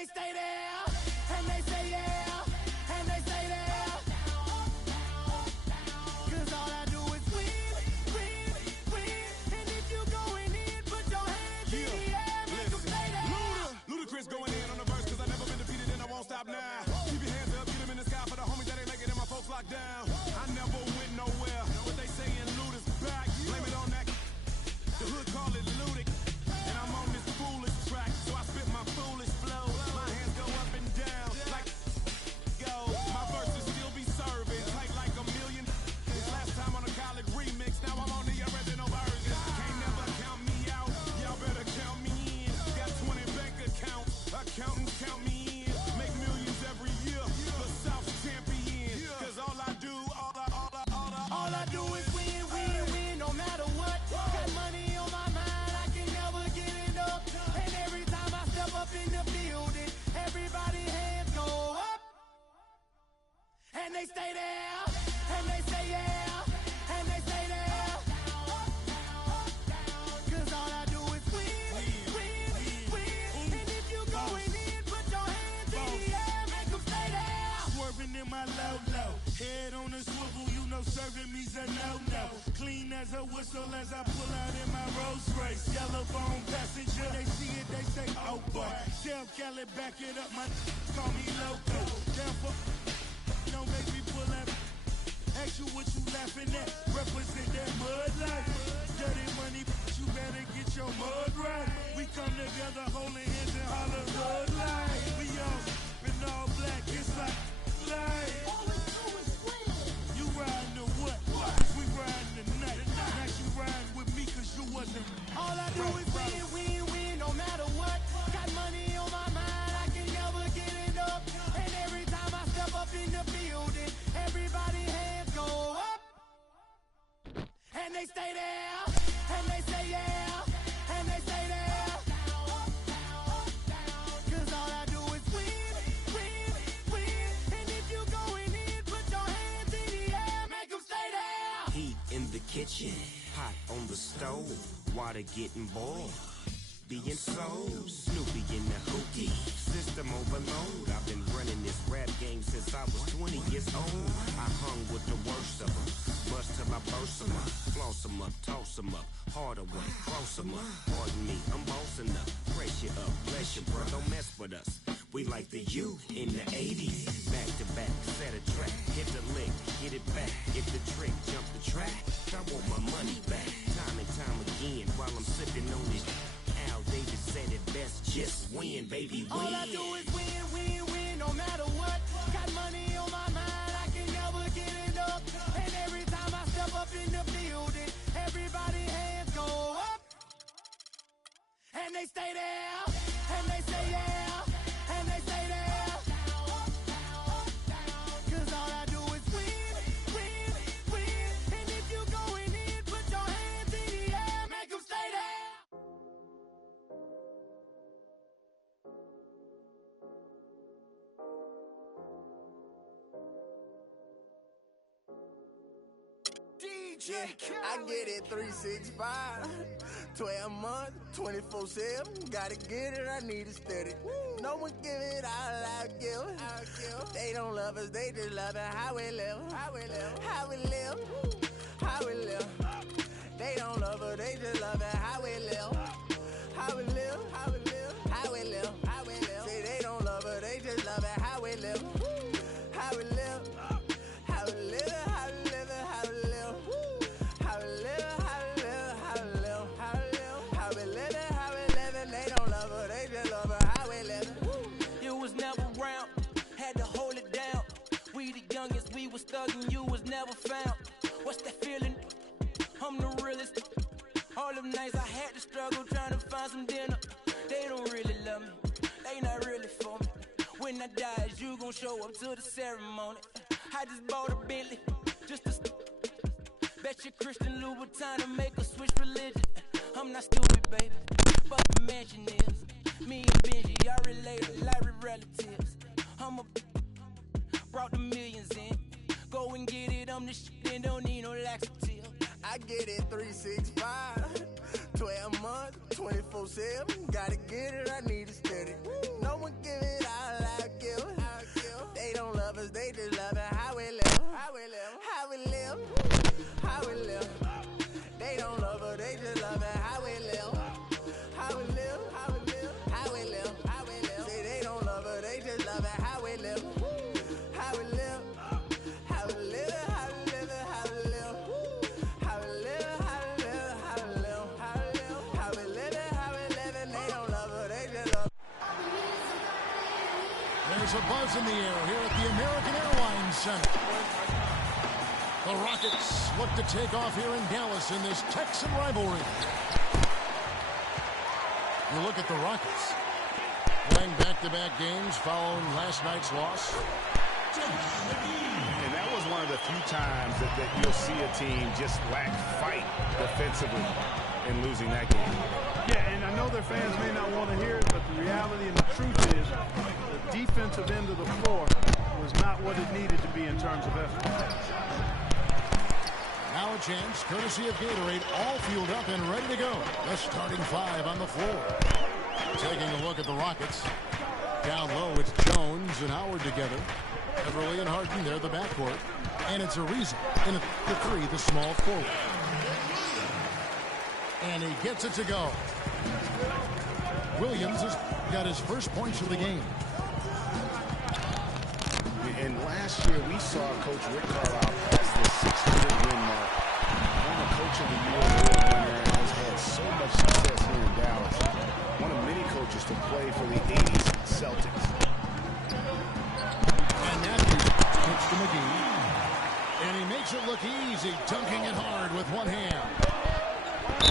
they stay there, and they say yeah, and they stay there. Cause all I do is win, win, win. And if you going in, put your hands in the air, make them stay there. Ludacris going in on the verse, cause I never been defeated and I won't stop now. Keep your hands up, get them in the sky for the homies that ain't making it and my folks locked down. I never went nowhere, but they saying Luda's back. Blame it on that, the hood call it Ludic. And I'm on this foolish track, so I spit my foolish flow. My hands go up and down, like go. My verses still be serving, tight like a million. Last time on a college remix, now I'm on the original version. Can't never count me out, y'all better count me in. Got 20 bank accounts, accountants count me in. Make millions every year, the South's champion. Cause all I do is win, win, win, no matter what. Got money on my mind, I can never get it up. And every time I step up in the building, everybody hands go up. And they stay there, and they say yeah, and they stay there. Cause all I do is win, win, win. And if you going in, put your hands in the air, make them stay there. Swerving in my low, head on a swivel, you know serving me's a no-no. Clean as a whistle as I pull out in my Rolls Royce. Yellow bone passenger, they see it, they say, oh boy. Tell Kelly, back it up, my call me loco. Down for, don't make me pull that. Ask you what you laughing at, represent that mud life. Dirty money, you better get your mud right. We come together holding hands and holler hood life. We all in all black, it's like life. You riding the what? We riding the night. Now you riding with me cause you wasn't. All I do is win, win, win, no matter what. Got money on my mind, I can never get it up. And every time I step up in the building, everybody hands go up. And they stay there, and they say yeah, and they stay there. Cause all I do is win, win, win. And if you going in, put your hands in the air, make them stay there. Heat in the kitchen, hot on the stove, water getting boiled. Being sold, Snoopy in the hookie, system overload. I've been running this rap game since I was 20 years old. I hung with the worst of them, bust till I burst them up, floss them up, toss them up, harder way, cross them up. Pardon me, I'm bossing up, pressure up, bless you, bro, don't mess with us. We like the U in the 80s, back to back, set a track, hit the lick, get it back, get the trick, jump the track. I want my money back, time and time again, while I'm sipping on this. Al Davis said it best, just win, baby, win. All I do is win, win, win, no matter what. Got money on my mind, I can never get it up. And every time I step up in the building, everybody hands go up. And they stay there, and they say yeah, and they stay there. Cause all I do is win, win, win. And if you going in, put your hands in the air, make them stay there. Yeah, I get it 365, 12 months, 24/7. Gotta get it, I need it steady. No one give it all, I'll give. They don't love us, they just love it. How we live, how we live, how we live, how we live. They don't love us, they just love it. How we live, how we live, how we live, how we live, how we live. Say they don't love us, they just love it. How we live, how we live, how we live, how we live, how we live. How we live, how we live, how we live, how we live, how we live, how we live. They don't love her, they just love her. How we live. You was never around, had to hold it down. We the youngest, we was thugging, you was never found. What's that feeling? I'm the realest. All them nights I had to struggle trying to find some dinner. They don't really love me, they not really for me. When I die, is you gon' show up to the ceremony? I just bought a Bentley, just to bet your Christian Louboutin to make us switch religion. I'm not stupid, baby, but the mansion is. Me and Benji, y'all related like we relatives. Brought the millions in. Go and get it, I'm the shit and don't need no laxative. I get it 365, 12 months, 24/7. Gotta get it, I need it steady. No one give it There's a buzz in the air here at the American Airlines Center. The Rockets look to take off here in Dallas in this Texan rivalry. You look at the Rockets playing back-to-back games following last night's loss. And that was one of the few times that you'll see a team just lack fight defensively in losing that game. Yeah, and I know their fans may not want to hear it, but the reality and the truth is the defensive end of the floor was not what it needed to be in terms of effort. Now a chance, courtesy of Gatorade, all fueled up and ready to go. The starting five on the floor. Taking a look at the Rockets. Down low, it's Jones and Howard together. Everly and Harden, they're the backcourt. And it's Ariza in the three, the small forward. And he gets it to go. Williams has got his first points of the game. And last year we saw Coach Rick Carlisle pass the 600 win mark. Former Coach of the Year award winner has had so much success here in Dallas. One of many coaches to play for the 80s Celtics. And Matthews hits to McGee. And he makes it look easy, dunking it hard with one hand.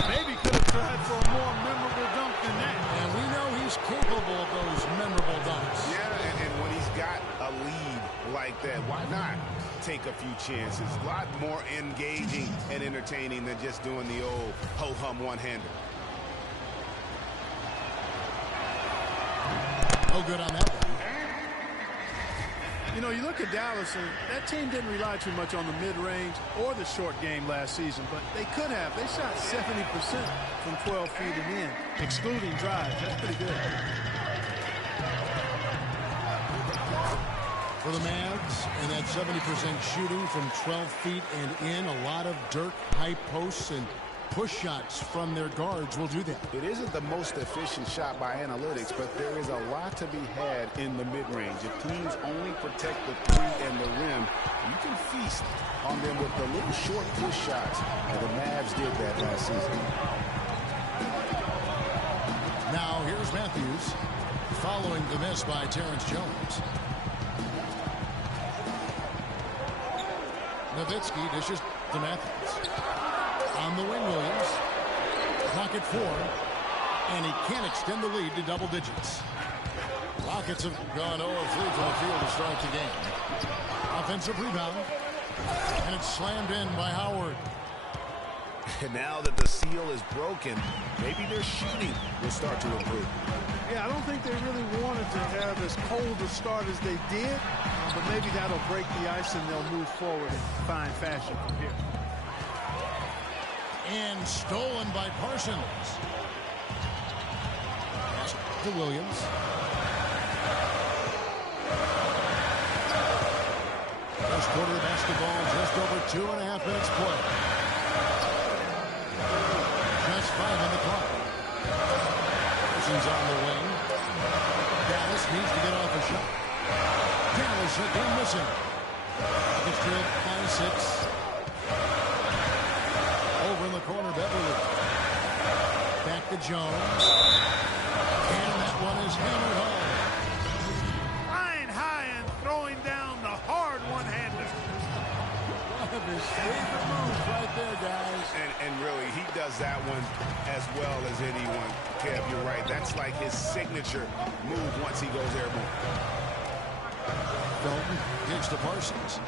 Maybe could have tried for a more memorable dunk than that. And we know he's capable of those memorable dunks. Yeah, and when he's got a lead like that, why not take a few chances? A lot more engaging and entertaining than just doing the old ho-hum one-hander. No good on that one. You know, you look at Dallas, and that team didn't rely too much on the mid-range or the short game last season, but they could have. They shot 70% from 12 feet and in, excluding drives. That's pretty good. For the Mavs, and that 70% shooting from 12 feet and in, a lot of dirt, high posts, and push shots from their guards will do that. It isn't the most efficient shot by analytics, but there is a lot to be had in the mid-range. If teams only protect the three and the rim, you can feast on them with the little short push shots. And the Mavs did that last season. Now here's Matthews following the miss by Terrence Jones. Nowitzki dishes to Matthews. On the wing, Williams. Clock at 4. And he can't extend the lead to double digits. Rockets have gone 0 of 3 from the field to start the game. Offensive rebound. And it's slammed in by Howard. And now that the seal is broken, maybe their shooting will start to improve. Yeah, I don't think they really wanted to have as cold a start as they did, but maybe that'll break the ice and they'll move forward in fine fashion from here. And stolen by Parsons. Pass to Williams. First quarter of basketball, just over 2.5 minutes play. Just 5 on the clock. Parsons on the wing. Dallas needs to get off a shot. Dallas again missing. Rockets trail by 6. Over in the corner, Beverly. Back to Jones. And that one is hammered home. Flying high and throwing down the hard one-hander. One of his favorite moves right there, guys. And really, he does that one as well as anyone. Kev, you're right. That's like his signature move once he goes airborne. Felton gives to Parsons.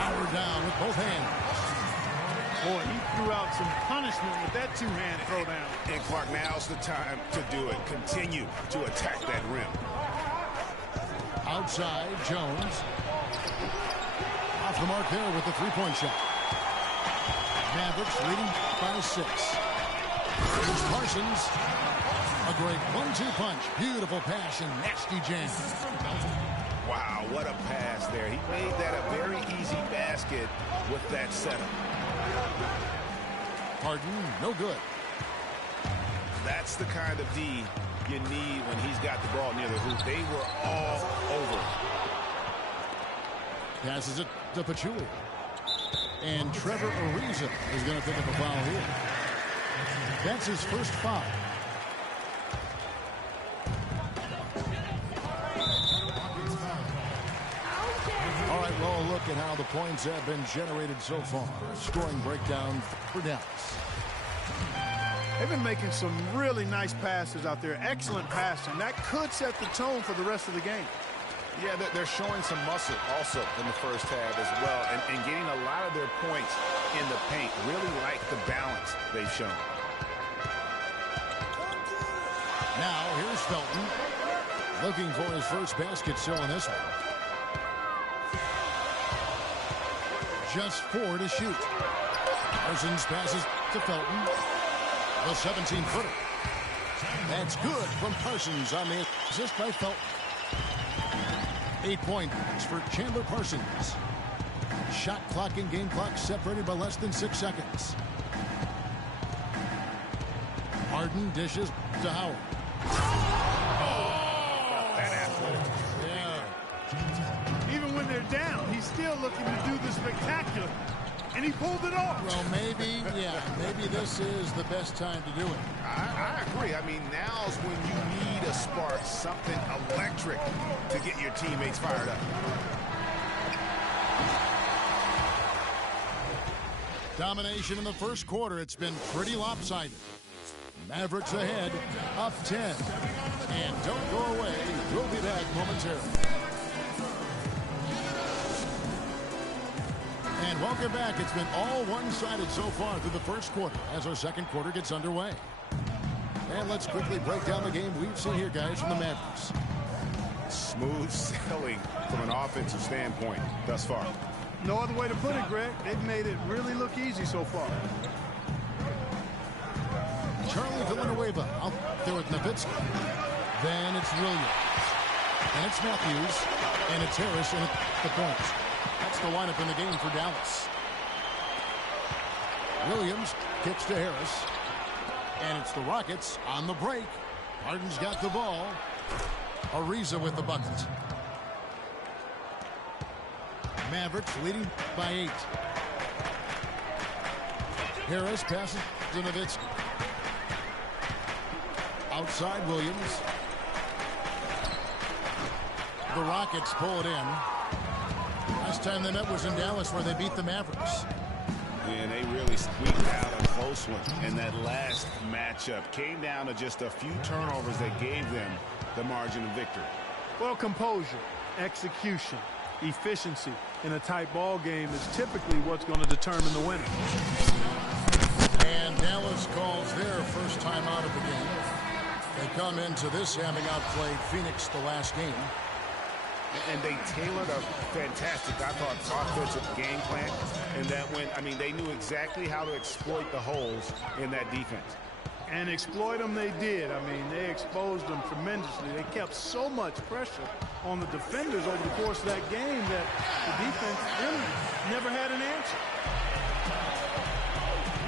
Howard down with both hands. Boy, he threw out some punishment with that two-hand throwdown. And Clark, now's the time to do it. Continue to attack that rim. Outside, Jones. Off the mark there with the three-point shot. Mavericks leading by 6. Here's Parsons. A great 1-2 punch. Beautiful pass and nasty jam. Wow, what a pass there. He made that a very easy basket with that setup. Harden, no good. That's the kind of D you need when he's got the ball near the hoop. They were all over. Passes it to Pachulia. And Trevor Ariza is going to pick up a foul here. That's his first foul. a look at how the points have been generated so far. Scoring breakdown for Dallas. They've been making some really nice passes out there. Excellent passing. That could set the tone for the rest of the game. Yeah, they're showing some muscle also in the first half as well, and getting a lot of their points in the paint. Really like the balance they've shown. Now here's Felton looking for his first basket still in this one. Just 4 to shoot. Parsons passes to Felton. The 17-footer. That's good from Parsons on the assist by Felton. 8 points for Chandler Parsons. Shot clock and game clock separated by less than 6 seconds. Harden dishes to Howard. Yeah. Even when they're down, he's still looking to do the spectacular. And he pulled it off. Well, maybe this is the best time to do it. I agree. I mean, now's when you need a spark, something electric to get your teammates fired up. Domination in the first quarter. It's been pretty lopsided. Mavericks ahead, up 10. And don't go away. We'll be back momentarily. And welcome back. It's been all one-sided so far through the first quarter as our second quarter gets underway. And let's quickly break down the game we've seen here, guys, from the Mavericks. Smooth sailing from an offensive standpoint thus far. No other way to put it, Greg. They've made it really look easy so far. Charlie Villanueva out there with Nowitzki. Then it's Williams. And it's Matthews. And it's Harris and the points. That's the lineup in the game for Dallas. Williams kicks to Harris. And it's the Rockets on the break. Harden's got the ball. Ariza with the bucket. Mavericks leading by 8. Harris passes to Nowitzki. Outside Williams. The Rockets pull it in. Last time they met was in Dallas where they beat the Mavericks. And they really squeaked out a close one in that last matchup. Came down to just a few turnovers that gave them the margin of victory. Well, composure, execution, efficiency in a tight ball game is typically what's going to determine the winner. And Dallas calls their first time out of the game. They come into this having outplayed Phoenix the last game. And they tailored a fantastic, I thought, offensive game plan. And that they knew exactly how to exploit the holes in that defense. And exploit them they did. I mean, they exposed them tremendously. They kept so much pressure on the defenders over the course of that game that the defense really never had an answer.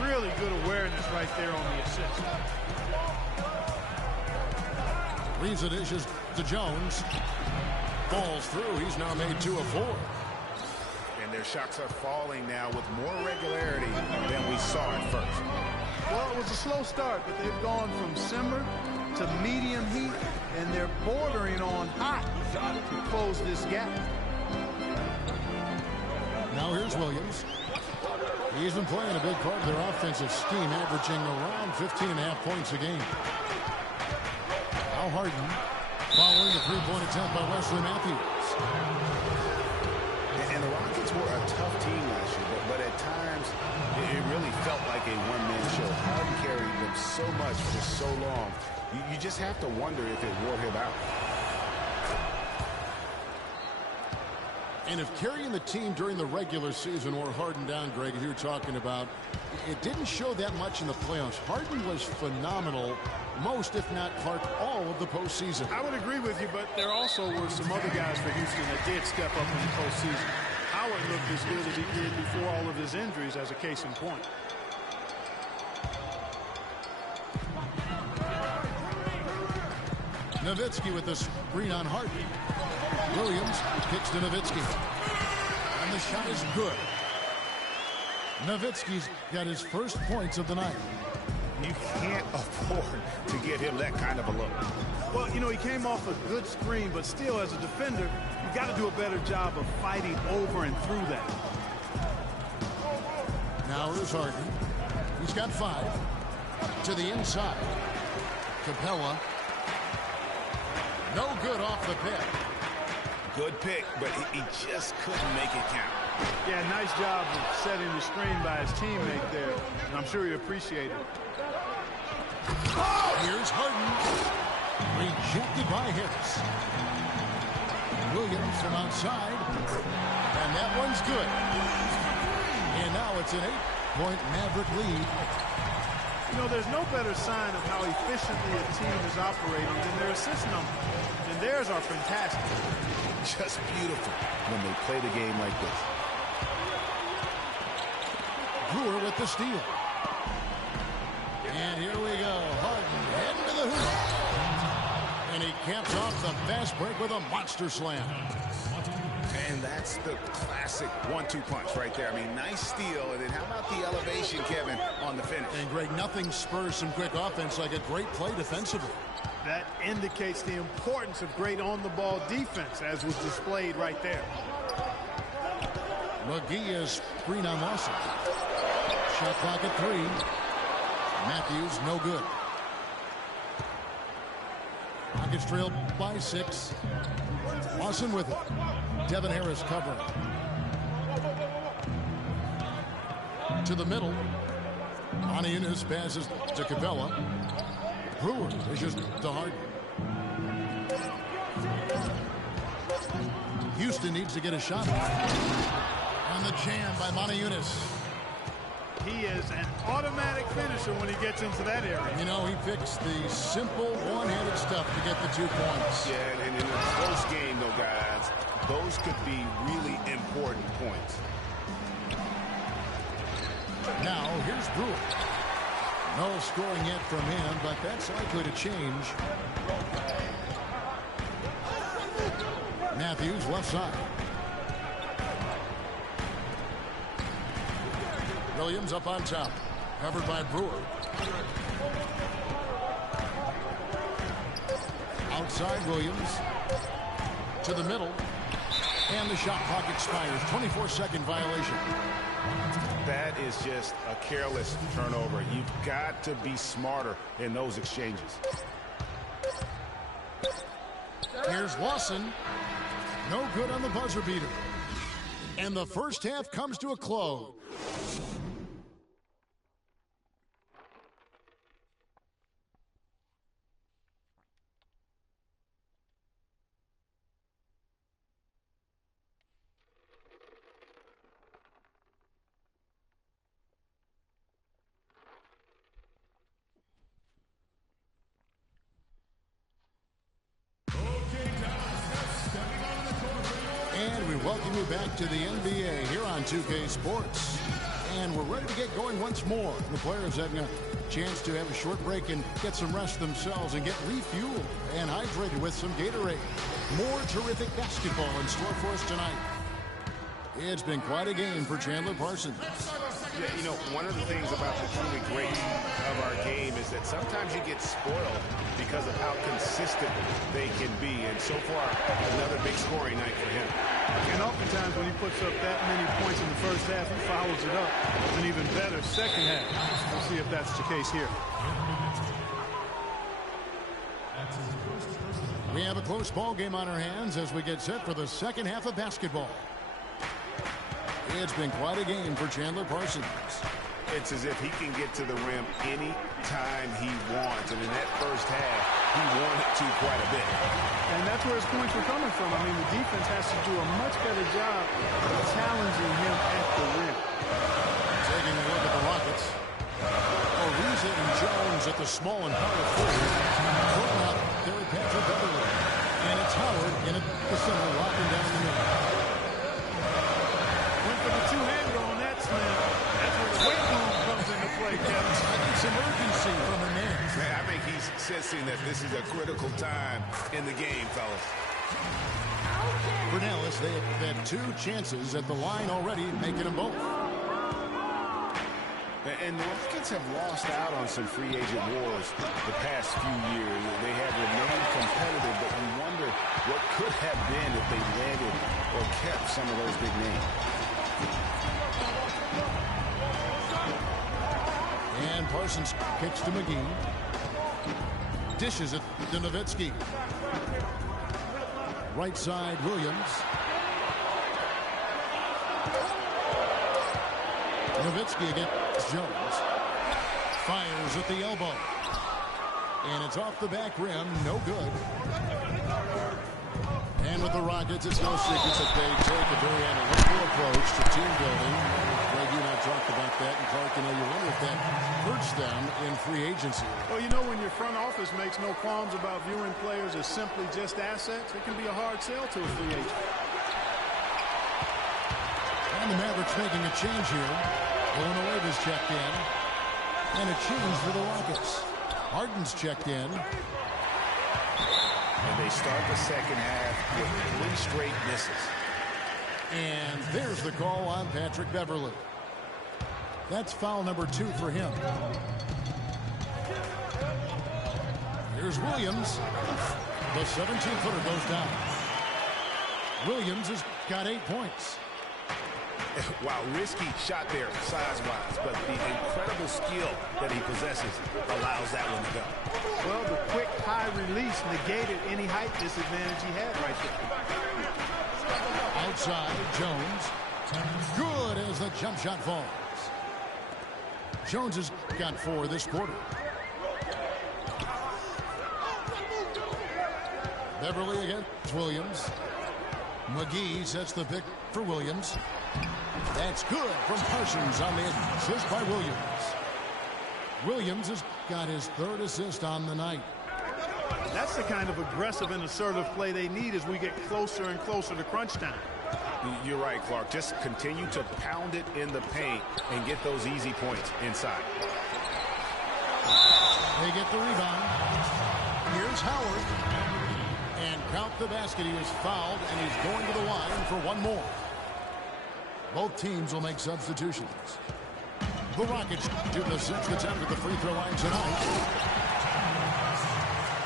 Really good awareness right there on the assist. Ariza dishes to Jones. Falls through. He's now made 2 of 4. And their shots are falling now with more regularity than we saw at first. Well, it was a slow start, but they've gone from simmer to medium heat, and they're bordering on hot to close this gap. Now here's Williams. He's been playing a big part of their offensive scheme, averaging around 15.5 points a game. Now Harden following the three-point attempt by Wesley Matthews. And the Rockets were a tough team last year, but at times it really felt like a one-man show. Harden carried them so much for so long. You just have to wonder if it wore him out. And if carrying the team during the regular season wore Harden down, Greg, as you were talking about, it didn't show that much in the playoffs. Harden was phenomenal most, if not Clark, all of the postseason. I would agree with you, but there also were some other guys for Houston that did step up in the postseason. Howard looked as good as he did before all of his injuries, as a case in point. Nowitzki with the screen on Harden. Williams kicks to Nowitzki. And the shot is good. Nowitzki's got his first points of the night. You can't afford to get him that kind of a look. Well, you know, he came off a good screen, but still, as a defender, you got to do a better job of fighting over and through that. Now here's Harden. He's got 5. To the inside. Capella. No good off the pick. Good pick, but he just couldn't make it count. Yeah, nice job of setting the screen by his teammate there, and I'm sure he appreciated it. Here's Harden. Rejected by Harris. Williams from outside. And that one's good. And now it's an 8-point Maverick lead. You know, there's no better sign of how efficiently a team is operating than their assist numbers. And theirs are fantastic. Just beautiful when they play the game like this. Brewer with the steal. And here we go. Harden heading to the hoop. And he caps off the fast break with a monster slam. And that's the classic 1-2 punch right there. I mean, nice steal. And then how about the elevation, Kevin, on the finish? And, Greg, nothing spurs some quick offense like a great play defensively. That indicates the importance of great on-the-ball defense, as was displayed right there. McGee is screen on Lawson. Shot clock at 3. Matthews, no good. Rockets trailed by 6. Lawson with it. Devin Harris covering. To the middle. Aniunas passes to Capella. Brewer is just to Harden. Houston needs to get a shot. On the jam by Aniunas. He is an automatic finisher when he gets into that area. You know, he picks the simple one-handed stuff to get the 2 points. Yeah, and in a close game, though, guys, those could be really important points. Now, here's Brewer. No scoring yet from him, but that's likely to change. Matthews, left side. Williams up on top. Covered by Brewer. Outside Williams. To the middle. And the shot clock expires. 24-second violation. That is just a careless turnover. You've got to be smarter in those exchanges. Here's Lawson. No good on the buzzer beater. And the first half comes to a close. Welcome you back to the NBA here on 2K Sports. And we're ready to get going once more. The players having a chance to have a short break and get some rest themselves and get refueled and hydrated with some Gatorade. More terrific basketball in store for us tonight. It's been quite a game for Chandler Parsons. Yeah, you know, one of the things about the truly great of our game is that sometimes you get spoiled because of how consistent they can be. And so far, another big scoring night for him. And oftentimes when he puts up that many points in the first half, he follows it up with an even better second half. We'll see if that's the case here. We have a close ball game on our hands as we get set for the second half of basketball. It's been quite a game for Chandler Parsons. It's as if he can get to the rim any time he wants. And in that first half, he wanted to quite a bit. And that's where his points were coming from. I mean, the defense has to do a much better job of challenging him at the rim. Taking a look at the Rockets. Ariza and Jones at the small and power forward. Putting up Gary Patrick Beverly. And it's Howard in at the center, locking down the middle. Went for the two-hander on that slam. That's where the weight room comes into play, Kevin. It's emergency from Hernandez. Man, I think he's sensing that this is a critical time in the game, fellas. For Dallas, they have had 2 chances at the line already, making them both. And the Rockets have lost out on some free agent wars the past few years. They have remained competitive, but you wonder what could have been if they landed or kept some of those big names. And Parsons kicks to McGee. Dishes it to Nowitzki. Right side, Williams. Nowitzki against Jones. Fires at the elbow. And it's off the back rim. No good. And with the Rockets, it's no secret that they take a very analytical approach to team building. Greg, you and I talked about that. And Clark, you wonder if that hurts them in free agency. Well, when your front office makes no qualms about viewing players as simply just assets, it can be a hard sell to a free agent. And the Mavericks making a change here. Villanueva's checked in. And a change for the Rockets. Harden's checked in. And they start the second half with 3 straight misses. And there's the call on Patrick Beverley. That's foul number 2 for him. Here's Williams. The 17-footer goes down. Williams has got 8 points. Wow, risky shot there size-wise, but the incredible skill that he possesses allows that one to go. Well, the quick high release negated any height disadvantage he had right there. Outside, Jones. Good as the jump shot falls. Jones has got 4 this quarter. Beverly against Williams. McGee sets the pick for Williams. That's good from Parsons on the assist by Williams. Williams has got his 3rd assist on the night. That's the kind of aggressive and assertive play they need as we get closer and closer to crunch time. You're right, Clark. Just continue to pound it in the paint and get those easy points inside. They get the rebound. Here's Howard. And count the basket. He was fouled, and he's going to the line for 1 more. Both teams will make substitutions. The Rockets do the 6th attempt at the free throw line tonight.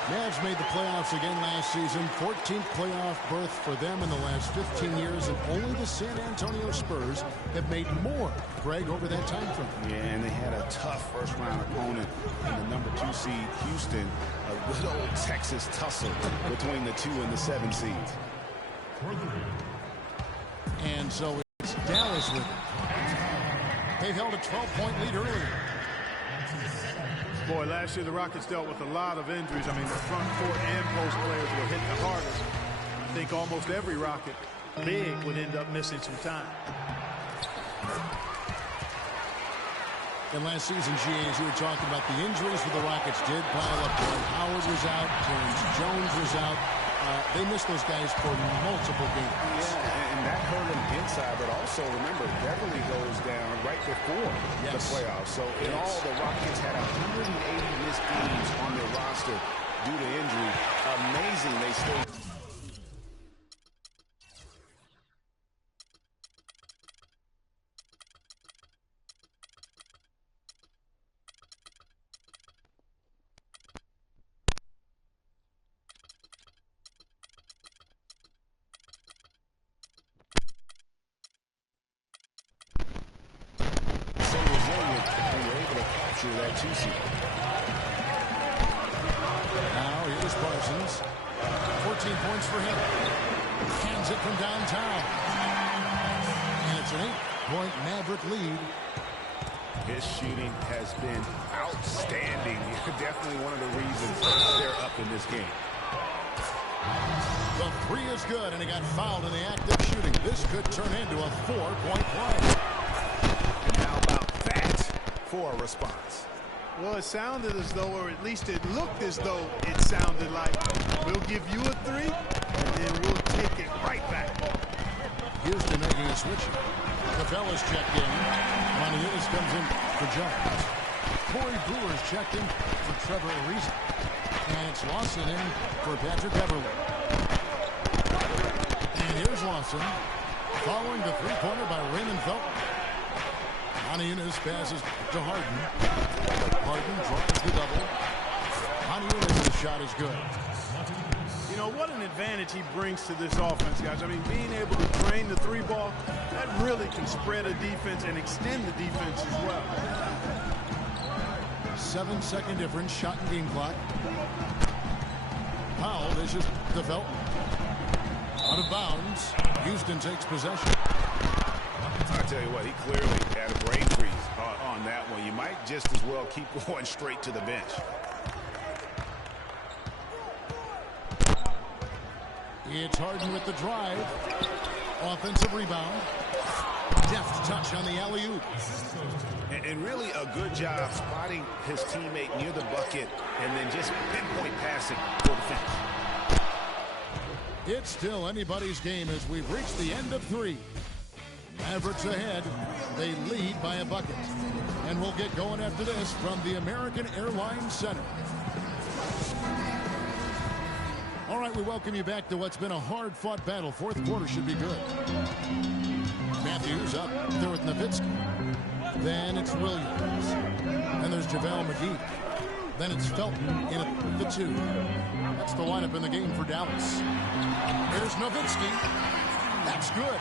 Mavs made the playoffs again last season. 14th playoff berth for them in the last 15 years, and only the San Antonio Spurs have made more, Greg, over that time frame. Yeah, and they had a tough first-round opponent in the number 2 seed, Houston. A good old Texas tussle between the 2 and the 7 seeds. And so it's Dallas with it. They've held a 12-point lead earlier. Boy, last year the Rockets dealt with a lot of injuries. I mean, the front court and post players were hit the hardest. I think almost every Rocket big would end up missing some time. And last season, GAs, you were talking about the injuries for the Rockets did pile up. Howard was out. Terrence Jones was out. They missed those guys for multiple games. Yeah, and that hurt them inside. But also, remember, Beverly goes down right before the playoffs. So, in all, the Rockets had 180 missed games on their roster due to injury. Amazing they stayed. That 2 seed. Now here's Parsons. 14 points for him. Hands it from downtown. And it's an 8-point Maverick lead. His shooting has been outstanding. Definitely one of the reasons they're up in this game. The 3 is good, and he got fouled in the act of shooting. This could turn into a 4-point play. And how about that for a response? Well, it sounded as though, or at least it looked as though it sounded like, we'll give you a 3, and then we'll take it right back. Houston making a switch. Capella's checked in. Montiel comes in for Jones. Corey Brewer's checked in for Trevor Ariza. And it's Lawson in for Patrick Beverly. And here's Lawson following the 3-pointer by Raymond Felton. Yunus passes to Harden. Harden draws the double. Yunus' shot is good. You know, what an advantage he brings to this offense, guys. I mean, being able to drain the three ball, that really can spread a defense and extend the defense as well. 7-second difference, shot and game clock. Powell dishes to Felton. Out of bounds. Houston takes possession. I tell you what, he clearly had a brain freeze on that one. You might just as well keep going straight to the bench. It's Harden with the drive. Offensive rebound. Deft touch on the alley-oop. And really a good job spotting his teammate near the bucket and then just pinpoint passing for the finish. It's still anybody's game as we've reached the end of 3. Mavericks ahead. They lead by a bucket. And we'll get going after this from the American Airlines Center. All right, we welcome you back to what's been a hard-fought battle. Fourth quarter should be good. Matthews up there with Nowitzki. Then it's Williams. Then there's JaVale McGee. Then it's Felton in at the 2. That's the lineup in the game for Dallas. Here's Nowitzki. That's good.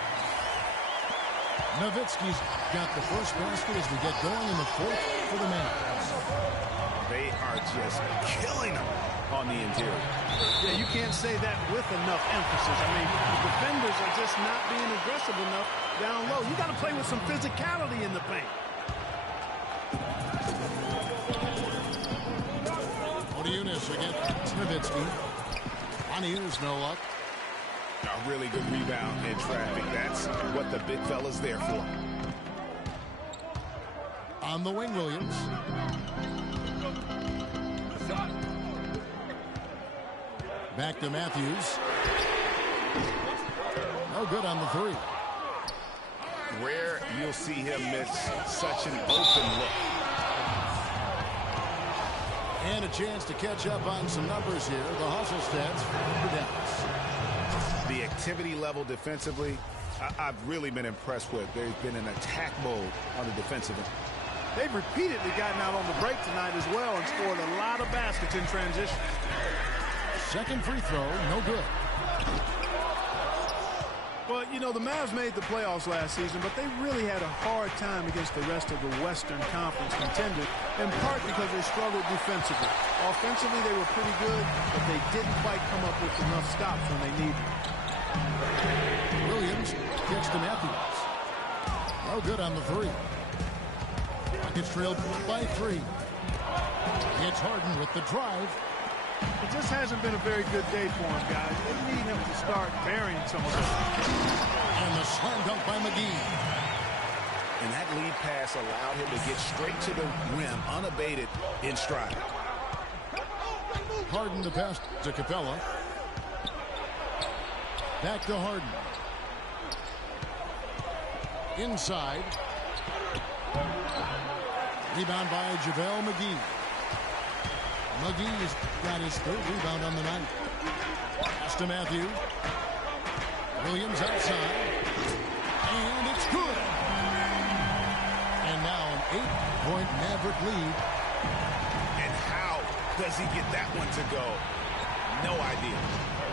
Nowitzki's got the first basket as we get going in the fourth for the Mavs. They are just killing them on the interior. Yeah, you can't say that with enough emphasis. I mean, the defenders are just not being aggressive enough down low. You got to play with some physicality in the paint. Yunus against Nowitzki. Yunus, no luck. A really good rebound in traffic. That's what the big fella's there for. On the wing, Williams. Back to Matthews. No good on the 3. Rare you'll see him miss such an open look. And a chance to catch up on some numbers here. The hustle stats for Dallas. The activity level defensively, I've really been impressed with. There's been an attack mode on the defensive end. They've repeatedly gotten out on the break tonight as well and scored a lot of baskets in transition. Second free throw, no good. Well, you know, the Mavs made the playoffs last season, but they really had a hard time against the rest of the Western Conference contenders, in part because they struggled defensively. Offensively, they were pretty good, but they didn't quite come up with enough stops when they needed. Williams gets to Matthews. No good on the 3. Rockets trailed by 3. It's Harden with the drive. It just hasn't been a very good day for him, guys. They need him to start burying some of them. And the slam dunk by McGee. And that lead pass allowed him to get straight to the rim, unabated in stride. Harden the pass to Capella. Back to Harden. Inside. Rebound by JaVale McGee. McGee's got his 3rd rebound on the night. Pass to Matthews. Williams outside. And it's good. And now an 8-point Maverick lead. And how does he get that one to go? No idea.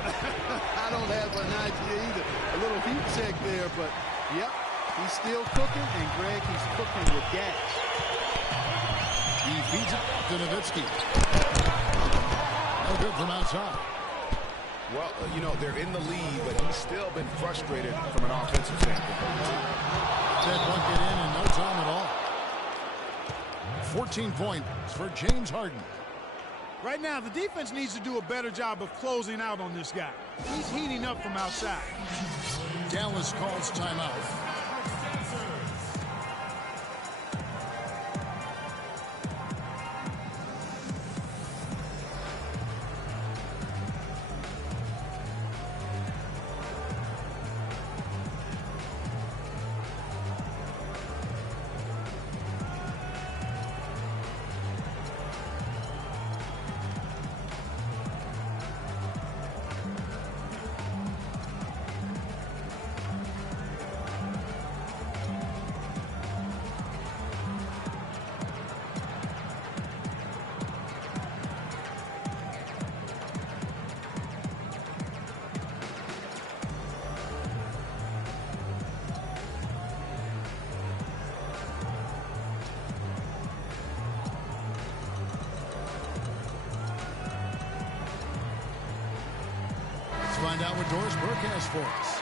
I don't have an idea either. A little heat check there, but yep, he's still cooking, and Greg, he's cooking with gas. He feeds it to Nowitzki. No good from outside. Well, you know, they're in the lead, but he's still been frustrated from an offensive standpoint. That bucket in no time at all. 14 points for James Harden. Right now, the defense needs to do a better job of closing out on this guy. He's heating up from outside. Dallas calls timeout. find out what Doris Burke has for us.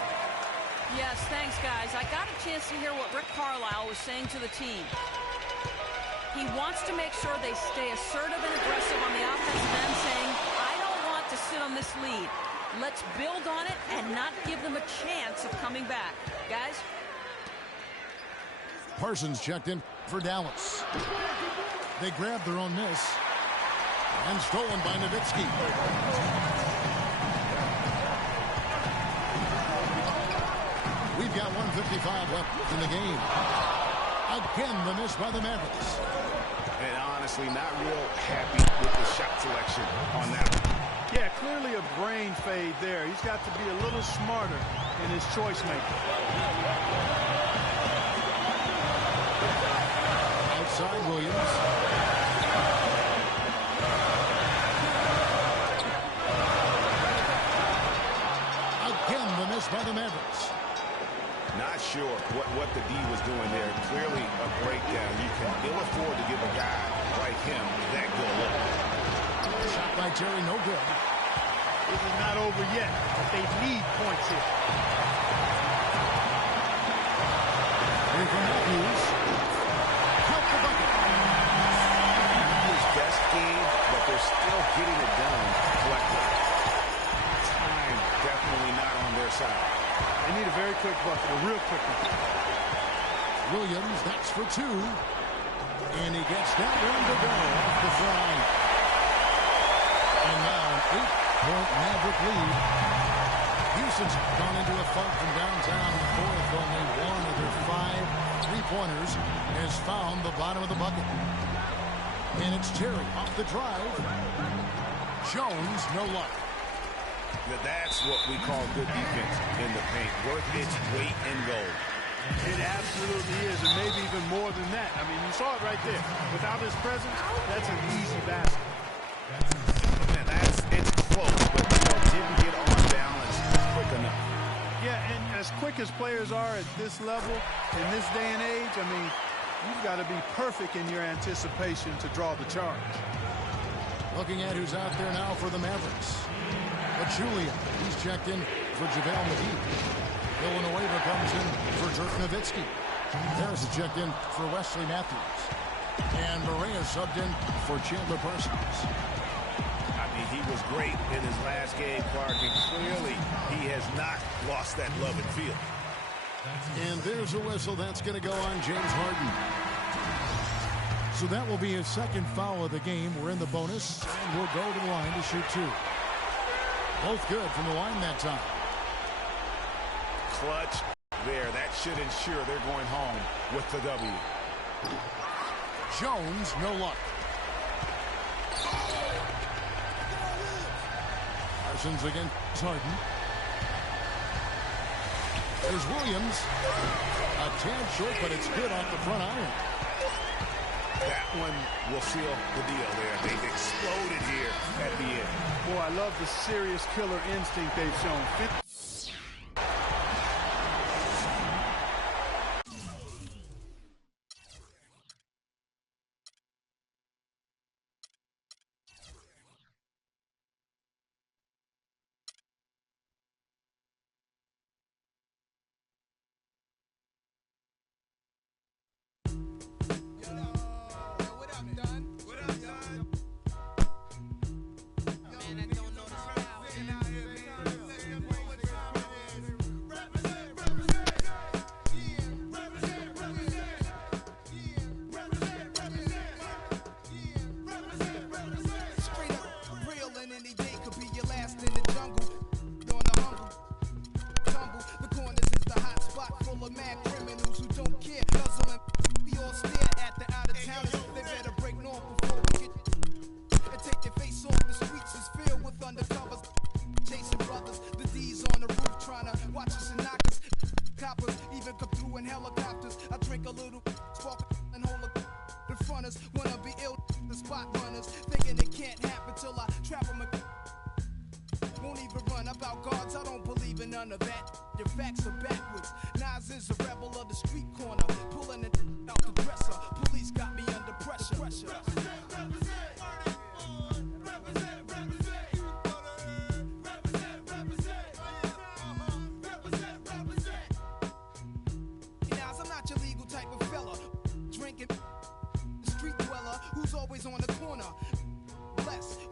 Yes, thanks, guys. I got a chance to hear what Rick Carlisle was saying to the team. He wants to make sure they stay assertive and aggressive on the offensive end, saying, I don't want to sit on this lead. Let's build on it and not give them a chance of coming back. Guys? Parsons checked in for Dallas. They grabbed their own miss. And stolen by Nowitzki. We've got 1:55 left in the game. Again, the miss by the Mavericks. And honestly, not real happy with the shot selection on that one. Yeah, clearly a brain fade there. He's got to be a little smarter in his choice making. Outside Williams. Again, the miss by the Mavericks. Not sure what the D was doing there. Clearly a breakdown. You can ill afford to give a guy like him that good look. Shot by Terry, no good. This is not over yet, but they need points here. Here from Matthews. Count the bucket. Not his best game, but they're still getting it done collectively. Time definitely not on their side. They need a very quick bucket, a real quick one. Williams, that's for two. And he gets that one to go off the fly. And now an 8-point Maverick lead. Houston's gone into a fight from downtown in the fourth. Only one of their 5 3-pointers has found the bottom of the bucket. And it's Terry off the drive. Jones, no luck. That's what we call good defense in the paint. Worth its weight in gold. It absolutely is, and maybe even more than that. I mean, you saw it right there. Without his presence, that's an easy basket. It's close, but didn't get on balance quick enough. Yeah, and as quick as players are at this level, in this day and age, I mean, you've got to be perfect in your anticipation to draw the charge. Looking at who's out there now for the Mavericks. Julia, he's checked in for JaVale McGee. Villanueva comes in for Dirk Nowitzki. Harris is checked in for Wesley Matthews. And Maria subbed in for Chandler Parsons. I mean, he was great in his last game, Clark, and clearly he has not lost that love and feel. And there's a whistle. That's going to go on James Harden. So that will be his second foul of the game. We're in the bonus, and we'll go to the line to shoot 2. Both good from the line that time. Clutch there. That should ensure they're going home with the W. Jones, no luck. Parsons again. Harden. There's Williams. A tad short, but it's good off the front iron. That one will seal the deal there. They've exploded here at the end. Boy, I love the serious killer instinct they've shown.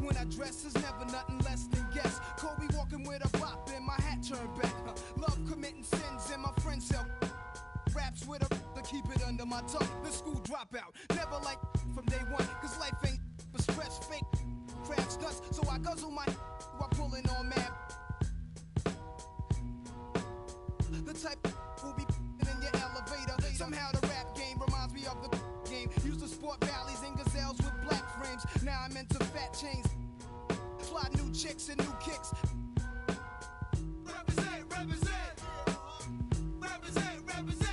when I dress is never nothing less than guess. Kobe walking with a bop and my hat turned back. Love committing sins and my friends help. Raps with a to keep it under my tongue. The school dropout, never like from day one. Cause life ain't but stress, fake crab stunts. So I guzzle my while pulling on mad. The type who be in your elevator. Somehow the rap game reminds me of the game. Used to sport valleys and gazelles with black frames. Now I'm into fat chains. Fly new chicks and new kicks. Represent, represent. Represent, represent.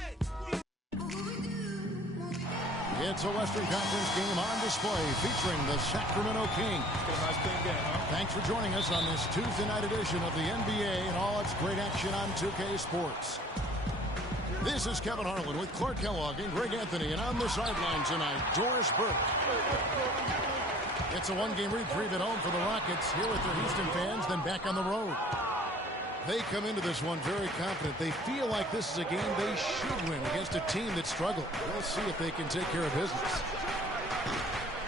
It's a Western Conference game on display featuring the Sacramento Kings. Nice clean game, huh? Thanks for joining us on this Tuesday night edition of the NBA and all its great action on 2K Sports. This is Kevin Harlan with Clark Kellogg and Greg Anthony, and on the sidelines tonight, Doris Burke. It's a one-game reprieve at home for the Rockets here with their Houston fans, then back on the road. They come into this one very confident. They feel like this is a game they should win against a team that struggled. We'll see if they can take care of business.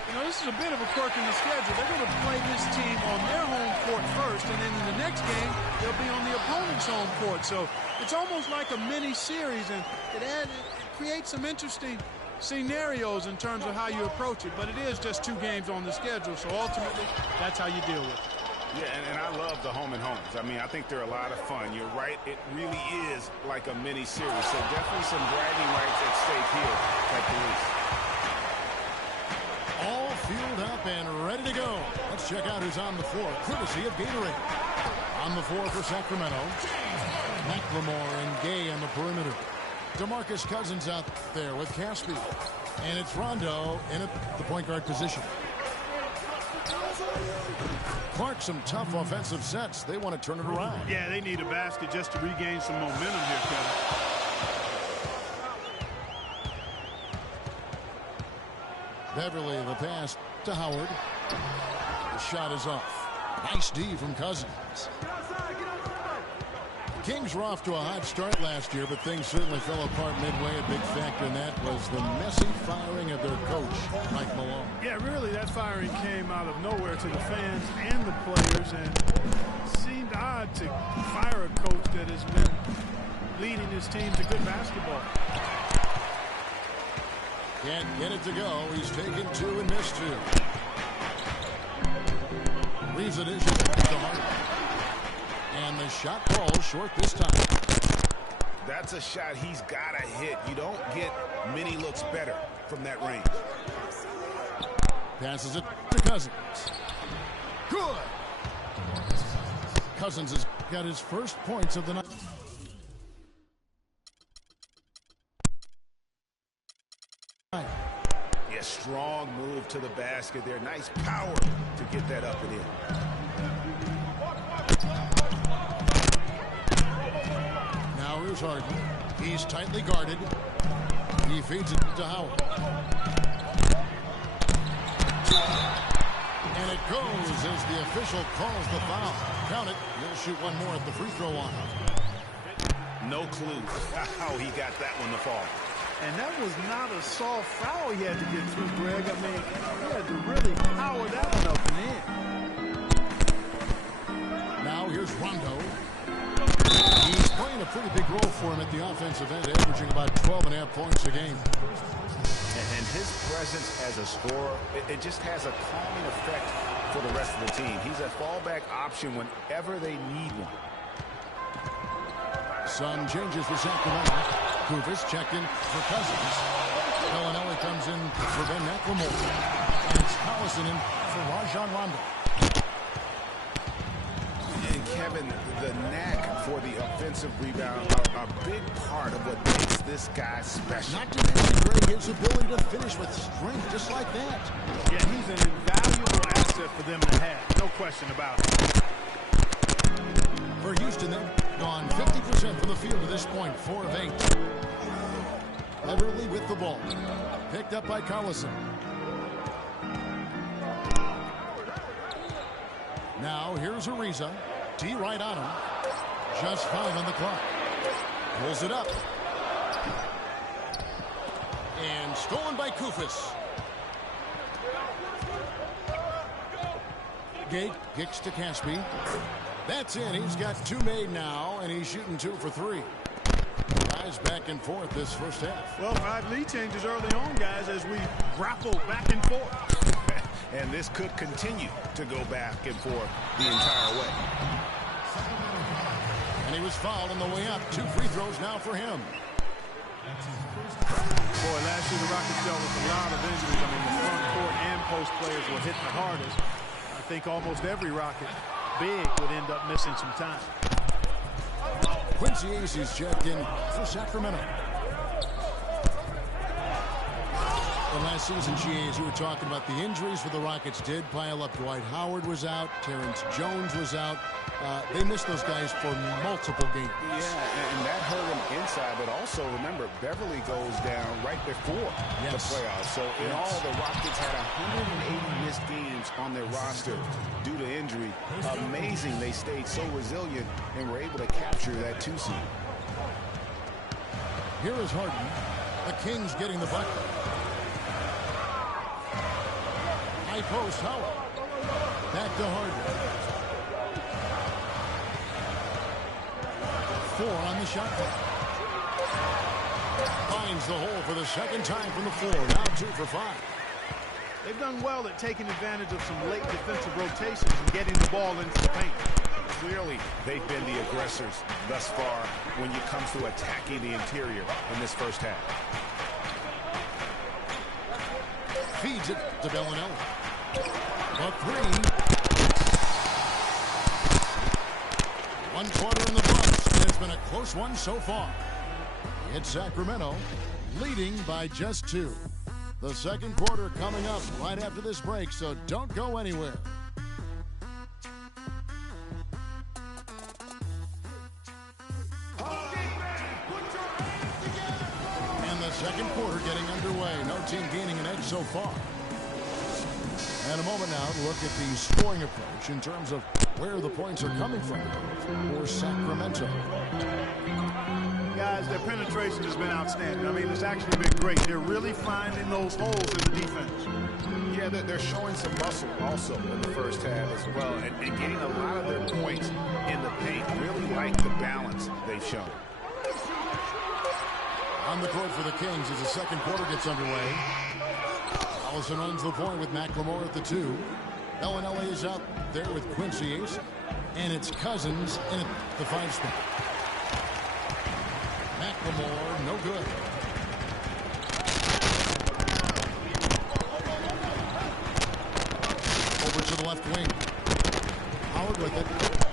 You know, this is a bit of a quirk in the schedule. They're going to play this team on their home court first, and then in the next game, they'll be on the opponent's home court. So it's almost like a mini-series, and it creates some interesting scenarios in terms of how you approach it. But it is just 2 games on the schedule, so ultimately, that's how you deal with it. Yeah, and I love the home and homes. I mean, I think they're a lot of fun. You're right. It really is like a mini-series. So definitely some bragging rights at stake here at the least. All fueled up and ready to go. Let's check out who's on the floor, courtesy of Gatorade. On the floor for Sacramento, McLemore and Gay on the perimeter. DeMarcus Cousins out there with Caspi. And it's Rondo in the point guard position. Clark, some tough offensive sets. They want to turn it around. Yeah, they need a basket just to regain some momentum here, Kevin. Beverly, the pass to Howard. The shot is off. Nice D from Cousins. Kings were off to a hot start last year, but things certainly fell apart midway. A big factor in that was the messy firing of their coach, Mike Malone. Yeah, really, that firing came out of nowhere to the fans and the players, and it seemed odd to fire a coach that has been leading his team to good basketball. Can't get it to go. He's taken 2 and missed 2. Reeves it in to Hart. And the shot falls short this time. That's a shot he's got to hit. You don't get many looks better from that range. Passes it to Cousins. Good. Cousins has got his first points of the night. Yeah, strong move to the basket there. Nice power to get that up and in. Now here's Harden. He's tightly guarded. He feeds it to Howard. And it goes as the official calls the foul. Count it. He'll shoot one more at the free throw line. No clue how he got that one to fall. And that was not a soft foul he had to get through, Greg. I mean, he had to really power that one up and in. Now here's Rondo. He's playing a pretty big role for him at the offensive end, averaging about 12.5 points a game. And his presence as a scorer, it just has a calming effect for the rest of the team. He's a fallback option whenever they need one. Some changes for Sacramento. Kufis checked in for Cousins. Bellinelli comes in for Ben McLemore. And it's Collison in for Rajon Rondo. And Kevin, the knack for the offensive rebound, a big part of what makes this guy special. Not to mention, Greg, his ability to finish with strength just like that. Yeah, he's an invaluable asset for them to have. No question about it. For Houston, they've gone 50% from the field to this point, 4 of 8. Beverly with the ball. Picked up by Collison. Now here's Ariza. D right on him. Just 5 on the clock. Pulls it up. And stolen by Kufis. Gate kicks to Caspi. That's in. He's got 2 made now, and he's shooting 2 for 3. Guys back and forth this first half. Well, 5 lead changes early on, guys, as we grapple back and forth. And this could continue to go back and forth the entire way. And he was fouled on the way up. 2 free throws now for him. Boy, last year the Rockets dealt with a lot of injuries. I mean, the front court and post players were hit the hardest. I think almost every Rocket big would end up missing some time. Quincy Aces checked in for Sacramento. And last season, GAs, you were talking about the injuries for the Rockets did pile up. Dwight Howard was out. Terrence Jones was out. They missed those guys for multiple games. Yeah, and that hurt them inside. But also, remember, Beverly goes down right before the playoffs. So, in all, the Rockets had 180 missed games on their roster due to injury. Amazing they stayed so resilient and were able to capture that 2 seed. Here is Harden. The Kings getting the bucket. High post, Howard. Back to Harden. 4 on the shot clock. Finds the hole for the second time from the floor. Now 2 for 5. They've done well at taking advantage of some late defensive rotations and getting the ball into the paint. Clearly, they've been the aggressors thus far when it comes to attacking the interior in this first half. Feeds it to Bellinelli. A 3. 1 quarter in the books, and it's been a close one so far. It's Sacramento leading by just 2. The second quarter coming up right after this break, so don't go anywhere. And the second quarter getting underway. No team gaining an edge so far. And a moment now to look at the scoring approach in terms of where the points are coming from for Sacramento. Guys, their penetration has been outstanding. I mean, it's actually been great. They're really finding those holes in the defense. Yeah, they're showing some muscle also in the first half as well, and getting a lot of their points in the paint. Really like the balance they've shown. On the court for the Kings as the second quarter gets underway. Allison owns the point with McLemore at the 2. Bellinelli is out there with Quincy Ace. And it's Cousins in at the 5 spot. McLemore, no good. Over to the left wing. Howard with it.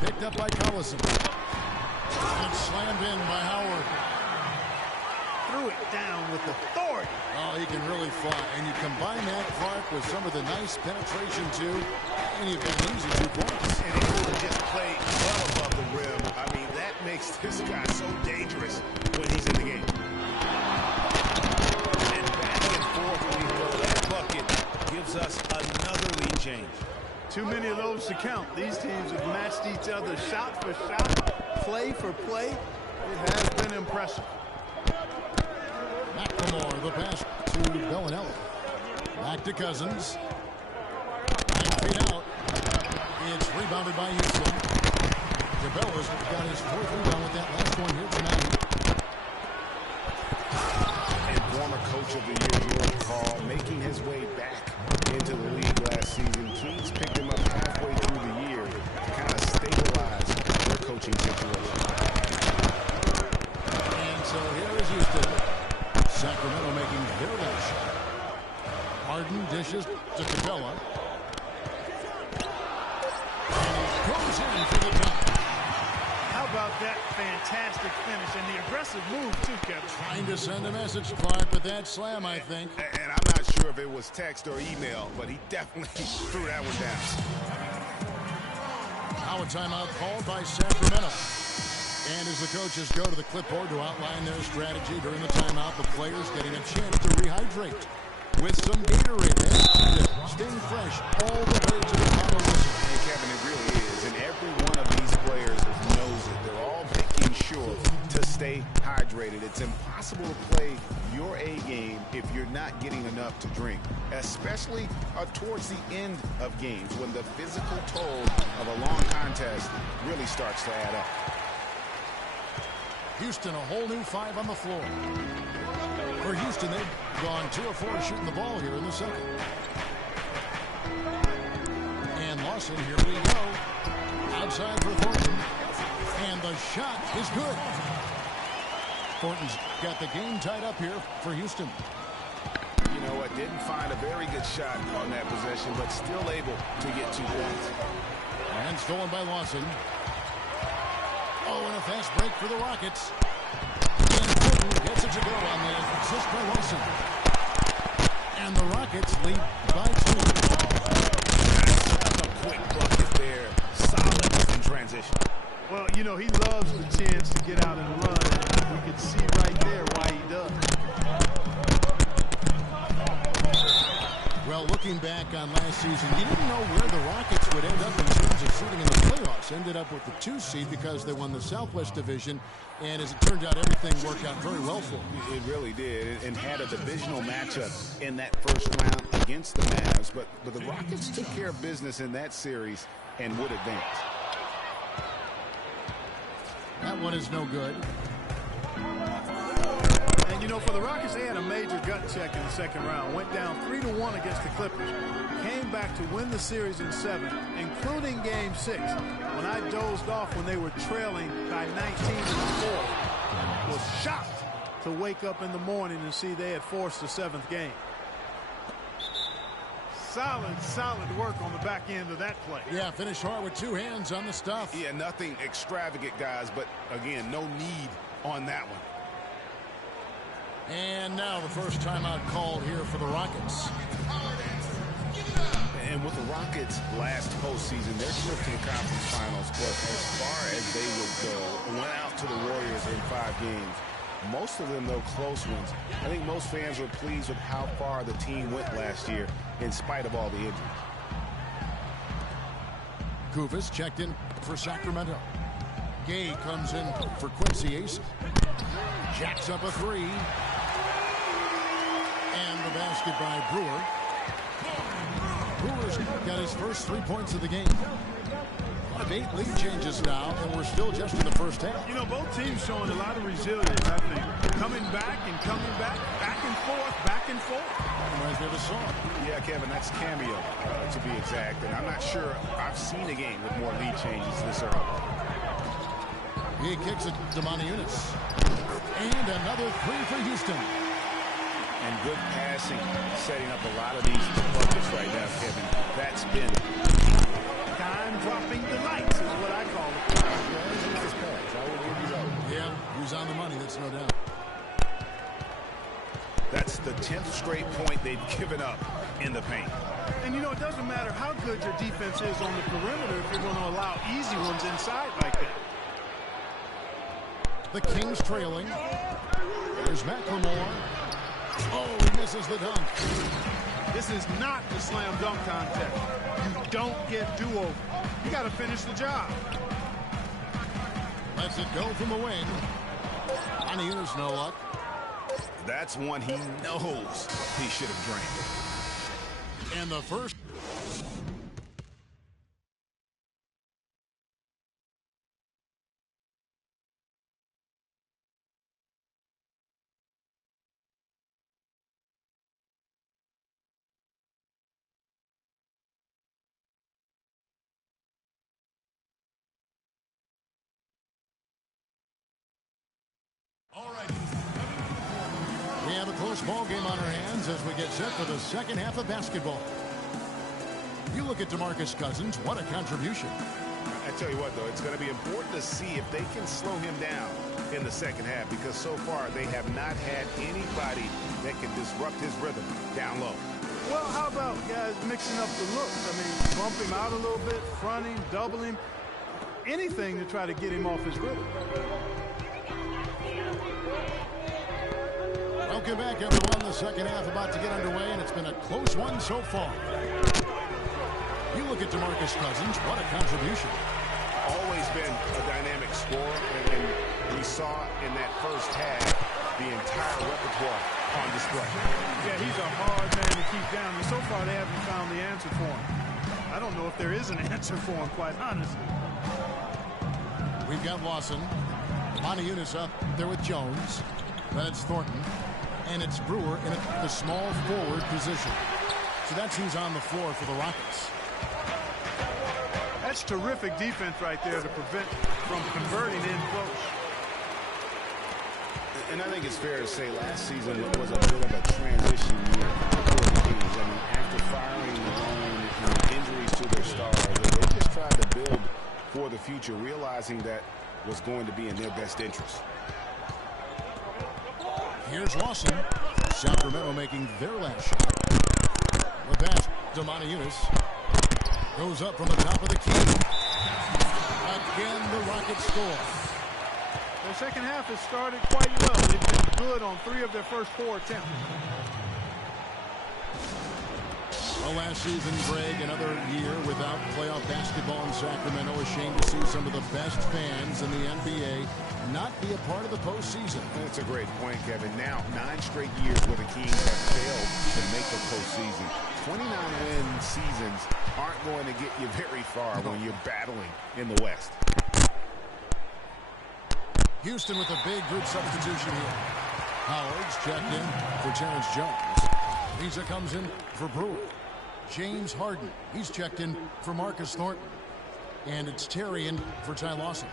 Picked up by Collison. And slammed in by Howard. Threw it down with authority. Oh, he can really fly. And you combine that, Clark, with some of the nice penetration, too, and you've got an easy 2 points. And able to just play well above the rim. I mean, that makes this guy so dangerous when he's in the game. And back and forth when he throws that bucket gives us another lead change. Too many of those to count. These teams have matched each other shot for shot, play for play. It has been impressive. McLemore, the pass to Bellinelli. Back to Cousins. 9 feet out. It's rebounded by Houston. DeBella's got his 4th rebound with that last one here tonight. And former coach of the year, George Karl, making his way back into the league last season. Kings picked him up halfway through the year to kind of stabilize their coaching situation. And so here is Houston. Sacramento making their last shot. Harden dishes to Capella. And he goes in for the top. How about that fantastic finish and the aggressive move, too, Kevin? Trying to send a message, Clark, with that slam, I think. And I'm not sure if it was text or email, but he definitely threw that one down. Now a timeout called by Sacramento. And as the coaches go to the clipboard to outline their strategy during the timeout, the players getting a chance to rehydrate with some Gatorade. Staying fresh all the way to the final whistle. Hey, Kevin, it really is. And every one of these players knows it. They're all making sure to stay hydrated. It's impossible to play your A game if you're not getting enough to drink, especially towards the end of games when the physical toll of a long contest really starts to add up. Houston, a whole new 5 on the floor. For Houston, they've gone 2 of 4 shooting the ball here in the second. And Lawson, here we go. Outside for Thornton. And the shot is good. Thornton's got the game tied up here for Houston. You know what? Didn't find a very good shot on that possession, but still able to get 2 points. And stolen by Lawson. Oh, and a fast break for the Rockets. And Thornton gets it to go on the assist by Lawson. And the Rockets lead by 2. That's a quick bucket there. Solid in transition. Well, you know, he loves the chance to get out and run. We can see right there why he does. Well, looking back on last season, you didn't know where the Rockets would end up in terms of shooting in the playoffs. Ended up with the 2 seed because they won the Southwest Division. And as it turned out, everything worked out very well for them. It really did, and had a divisional matchup in that first round against the Mavs. But the Rockets took care of business in that series and would advance. That one is no good. And, you know, for the Rockets, they had a major gut check in the second round. Went down 3-1 against the Clippers. Came back to win the series in 7, including Game 6. When I dozed off when they were trailing by 19-4, was shocked to wake up in the morning and see they had forced the 7th game. Solid work on the back end of that play. Yeah, finish hard with 2 hands on the stuff. Yeah, nothing extravagant, guys, but, again, no need on that one. And now the first timeout called here for the Rockets. And with the Rockets last postseason, their trip to the conference finals was as far as they would go. Went out to the Warriors in 5 games. Most of them, though, close ones. I think most fans were pleased with how far the team went last year in spite of all the injuries. Kufis checked in for Sacramento. Gay comes in for Quincy Ace. Jacks up a 3. And the basket by Brewer. Brewer's got his first 3 points of the game. 8 lead changes now, and we're still just in the first half. You know, both teams showing a lot of resilience, I think. Coming back, back and forth. Reminds me of a song. Yeah, Kevin, that's Cameo, to be exact. And I'm not sure I've seen a game with more lead changes this early. He kicks it to Moniunas. And another 3 for Houston. And good passing, setting up a lot of these buckets right now, Kevin. That's been time-dropping delights is what I call it. Yeah, who's on the money, that's no doubt. That's the 10th straight point they've given up in the paint. And, you know, it doesn't matter how good your defense is on the perimeter if you're going to allow easy ones inside like that. The Kings trailing. There's McLemore. Oh, he misses the dunk. This is not the slam dunk contest. You don't get do-over. You got to finish the job. Lets it go from the wing. Moniunas, no luck. That's one he knows he should have drained. And the first. We have a close ball game on our hands as we get set for the second half of basketball. You look at DeMarcus Cousins, what a contribution. I tell you what, though, it's going to be important to see if they can slow him down in the second half, because so far they have not had anybody that can disrupt his rhythm down low. Well, how about guys mixing up the looks? I mean, bump him out a little bit, front him, double him, anything to try to get him off his rhythm. Welcome back, everyone. The second half about to get underway, and it's been a close one so far. You look at DeMarcus Cousins, what a contribution. Always been a dynamic scorer, and we saw in that first half the entire repertoire on display. Yeah, he's a hard man to keep down, and so far they haven't found the answer for him. I don't know if there is an answer for him, quite honestly. We've got Lawson. Moniunas up there with Jones. Then it's Thornton. And it's Brewer in the small forward position. So that's who's on the floor for the Rockets. That's terrific defense right there to prevent from converting in close. And I think it's fair to say last season was a bit of a transition year for the Kings. I mean, after firing Malone and injuries to their stars, they just tried to build for the future, realizing that was going to be in their best interest. Here's Lawson. Sacramento making their last shot. The pass to Moniunas. Goes up from the top of the key. Again, the Rockets score. Their second half has started quite well. They've been good on 3 of their first 4 attempts. Well, last season, Greg, another year without playoff basketball in Sacramento. A shame to see some of the best fans in the NBA not be a part of the postseason. That's a great point, Kevin. Now, 9 straight years where the Kings have failed to make the postseason. 29-win seasons aren't going to get you very far when you're battling in the West. Houston with a big group substitution here. Howard's checked in for Terrence Jones. Visa comes in for Brewer. James Harden, he's checked in for Marcus Thornton. And it's Terry in for Ty Lawson.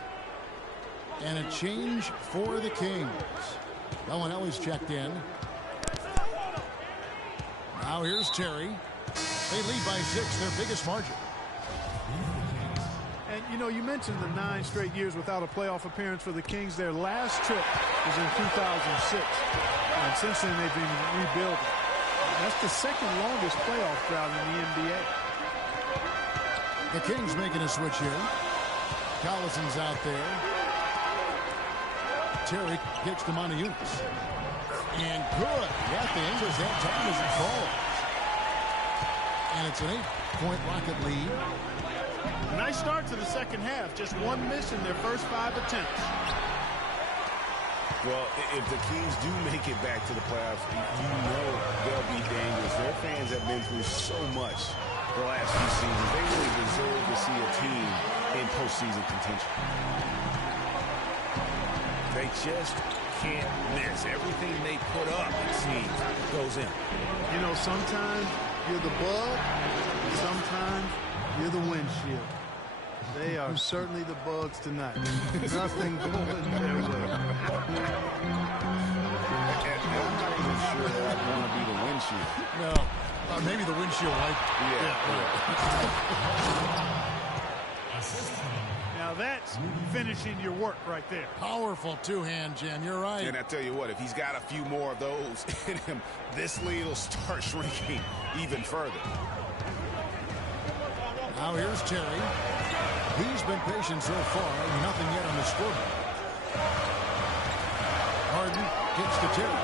And a change for the Kings. Bellinelli's checked in. Now here's Terry. They lead by 6, their biggest margin. And, you know, you mentioned the 9 straight years without a playoff appearance for the Kings. Their last trip was in 2006. And since then, they've been rebuilding. That's the second longest playoff drought in the NBA. The Kings making a switch here. Collison's out there. Terry kicks to Moniunas. And good. At the end of that time as it falls. And it's an 8-point Rocket lead. Nice start to the second half. Just 1 miss in their first 5 attempts. Well, if the Kings do make it back to the playoffs, you know they'll be dangerous. Their fans have been through so much the last few seasons. They really deserve to see a team in postseason contention. They just can't miss. Everything they put up, it seems, goes in. You know, sometimes you're the bug, sometimes you're the windshield. They are certainly the bugs tonight. Nothing going their way. And I'm not even sure that I want to be the windshield. No, maybe the windshield wipe. Now that's finishing your work right there. Powerful two-hand jam. You're right. And I tell you what, if he's got a few more of those in him, this lead will start shrinking even further. Now here's Terry. He's been patient so far. Nothing yet on the scoreboard. Harden gets to Terry.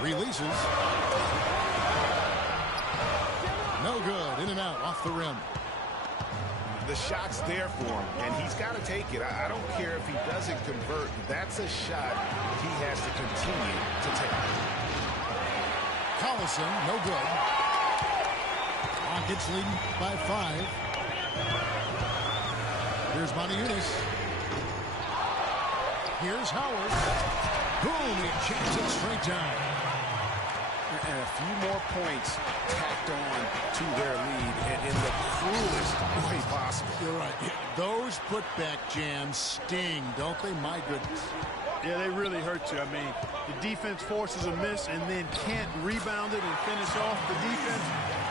Releases. No good. In and out. Off the rim. The shot's there for him, and he's got to take it. I don't care if he doesn't convert. That's a shot he has to continue to take. Collison, no good. Rockets leading by 5. Here's Moniunas. Here's Howard. Boom, he checks it straight down. And a few more points tacked on to their lead, and in the cruelest way possible. You're right. Those putback jams sting, don't they? My goodness. Yeah, they really hurt you. I mean, the defense forces a miss and then can't rebound it and finish off the defense.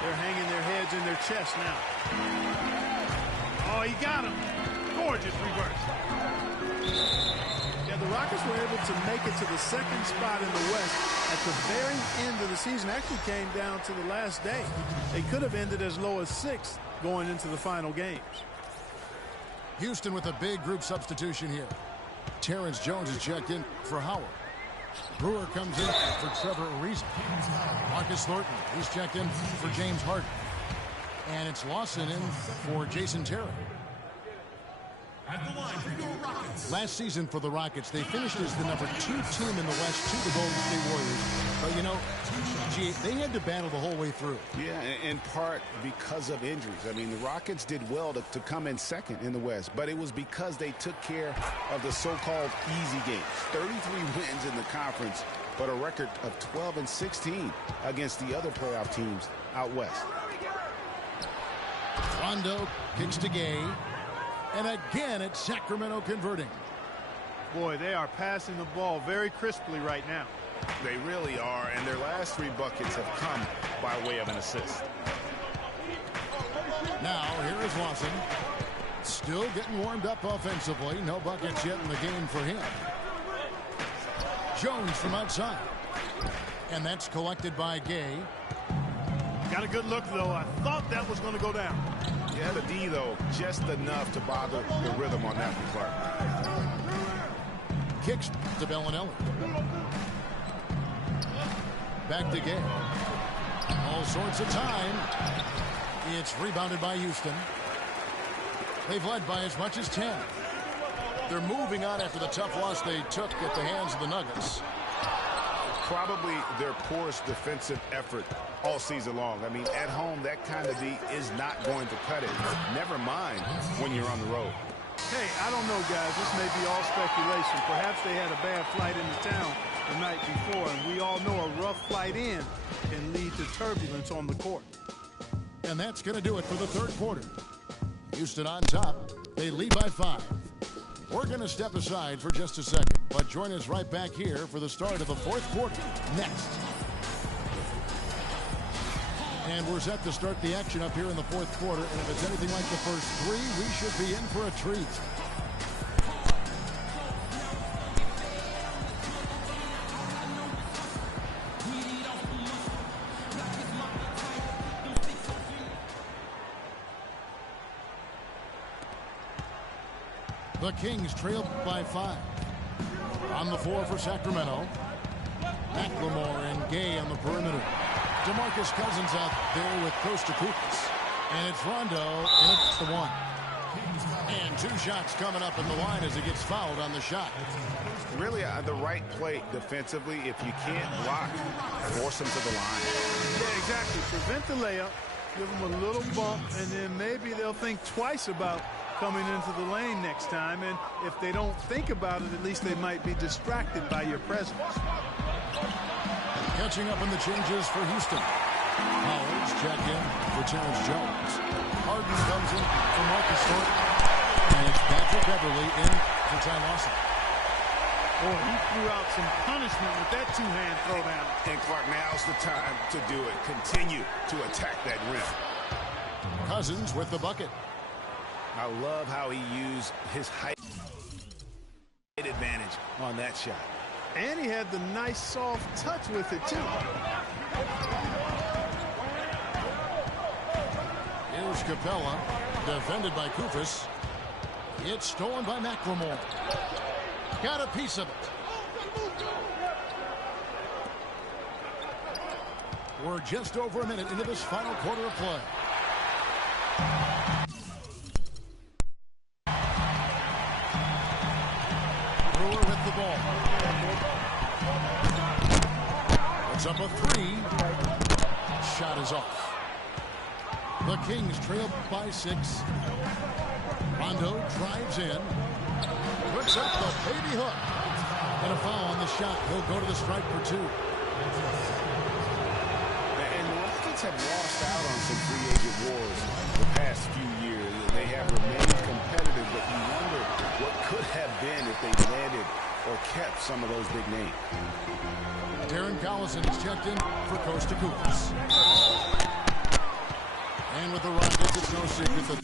They're hanging their heads in their chest now. Oh, he got him. Gorgeous reverse. Yeah, the Rockets were able to make it to the second spot in the West at the very end of the season. Actually came down to the last day. They could have ended as low as 6th going into the final games. Houston with a big group substitution here. Terrence Jones is checked in for Howard. Brewer comes in for Trevor Ariza. Marcus Thornton, he's checked in for James Harden. And it's Lawson in for Jason Terry. Last season for the Rockets, they finished as the #2 team in the West to the Golden State Warriors. But, you know, they had to battle the whole way through. Yeah, in part because of injuries. I mean, the Rockets did well to come in second in the West, but it was because they took care of the so-called easy games. 33 wins in the conference, but a record of 12-16 against the other playoff teams out West. Rondo kicks to Gay. And again, it's Sacramento converting. Boy, they are passing the ball very crisply right now. They really are, and their last 3 buckets have come by way of an assist. Now, here is Lawson. Still getting warmed up offensively. No buckets yet in the game for him. Jones from outside. And that's collected by Gay. Got a good look, though. I thought that was going to go down. Yeah, the D, though, just enough to bother the rhythm on that one, Clark. Kicks to Bellinelli. Back to Gay. All sorts of time. It's rebounded by Houston. They've led by as much as 10. They're moving on after the tough loss they took at the hands of the Nuggets. Probably their poorest defensive effort all season long. I mean, at home, that kind of D is not going to cut it. Never mind when you're on the road. Hey, I don't know, guys. This may be all speculation. Perhaps they had a bad flight into town the night before, and we all know a rough flight in can lead to turbulence on the court. And that's going to do it for the third quarter. Houston on top. They lead by 5. We're going to step aside for just a second, but join us right back here for the start of the fourth quarter next. And we're set to start the action up here in the fourth quarter, and if it's anything like the first 3, we should be in for a treat. The Kings trail by 5. On the floor for Sacramento. McLemore and Gay on the perimeter. DeMarcus Cousins out there with Costa Kukas. And it's Rondo, and it's the 1. And 2 shots coming up in the line as he gets fouled on the shot. Really the right play defensively. If you can't block, force him to the line. Yeah, exactly. Prevent the layup, give them a little bump, and then maybe they'll think twice about coming into the lane next time. And if they don't think about it, at least they might be distracted by your presence. Catching up in the changes for Houston. Howard's check in for Terrence Jones. Harden comes in for Marcus Thornton. And it's Patrick Beverly in for Ty Lawson. Boy, he threw out some punishment with that 2-hand throwdown. And Clark, now's the time to do it. Continue to attack that rim. Cousins with the bucket. I love how he used his height advantage on that shot. And he had the nice soft touch with it, too. Here's Capella, defended by Kufis. It's stolen by McLemore. Got a piece of it. We're just over a minute into this final quarter of play. Brewer with the ball. It's up a 3. Shot is off. The Kings trail by 6. Rondo drives in. Puts up the baby hook. And a foul on the shot. He'll go to the stripe for 2. And the Rockets have lost out on some free agent wars the past few years. They have remained competitive, but you wonder what could have been if they landed or kept some of those big names. Darren Collison is checked in for Costa Kukas. And with the Rockets, it's no secret that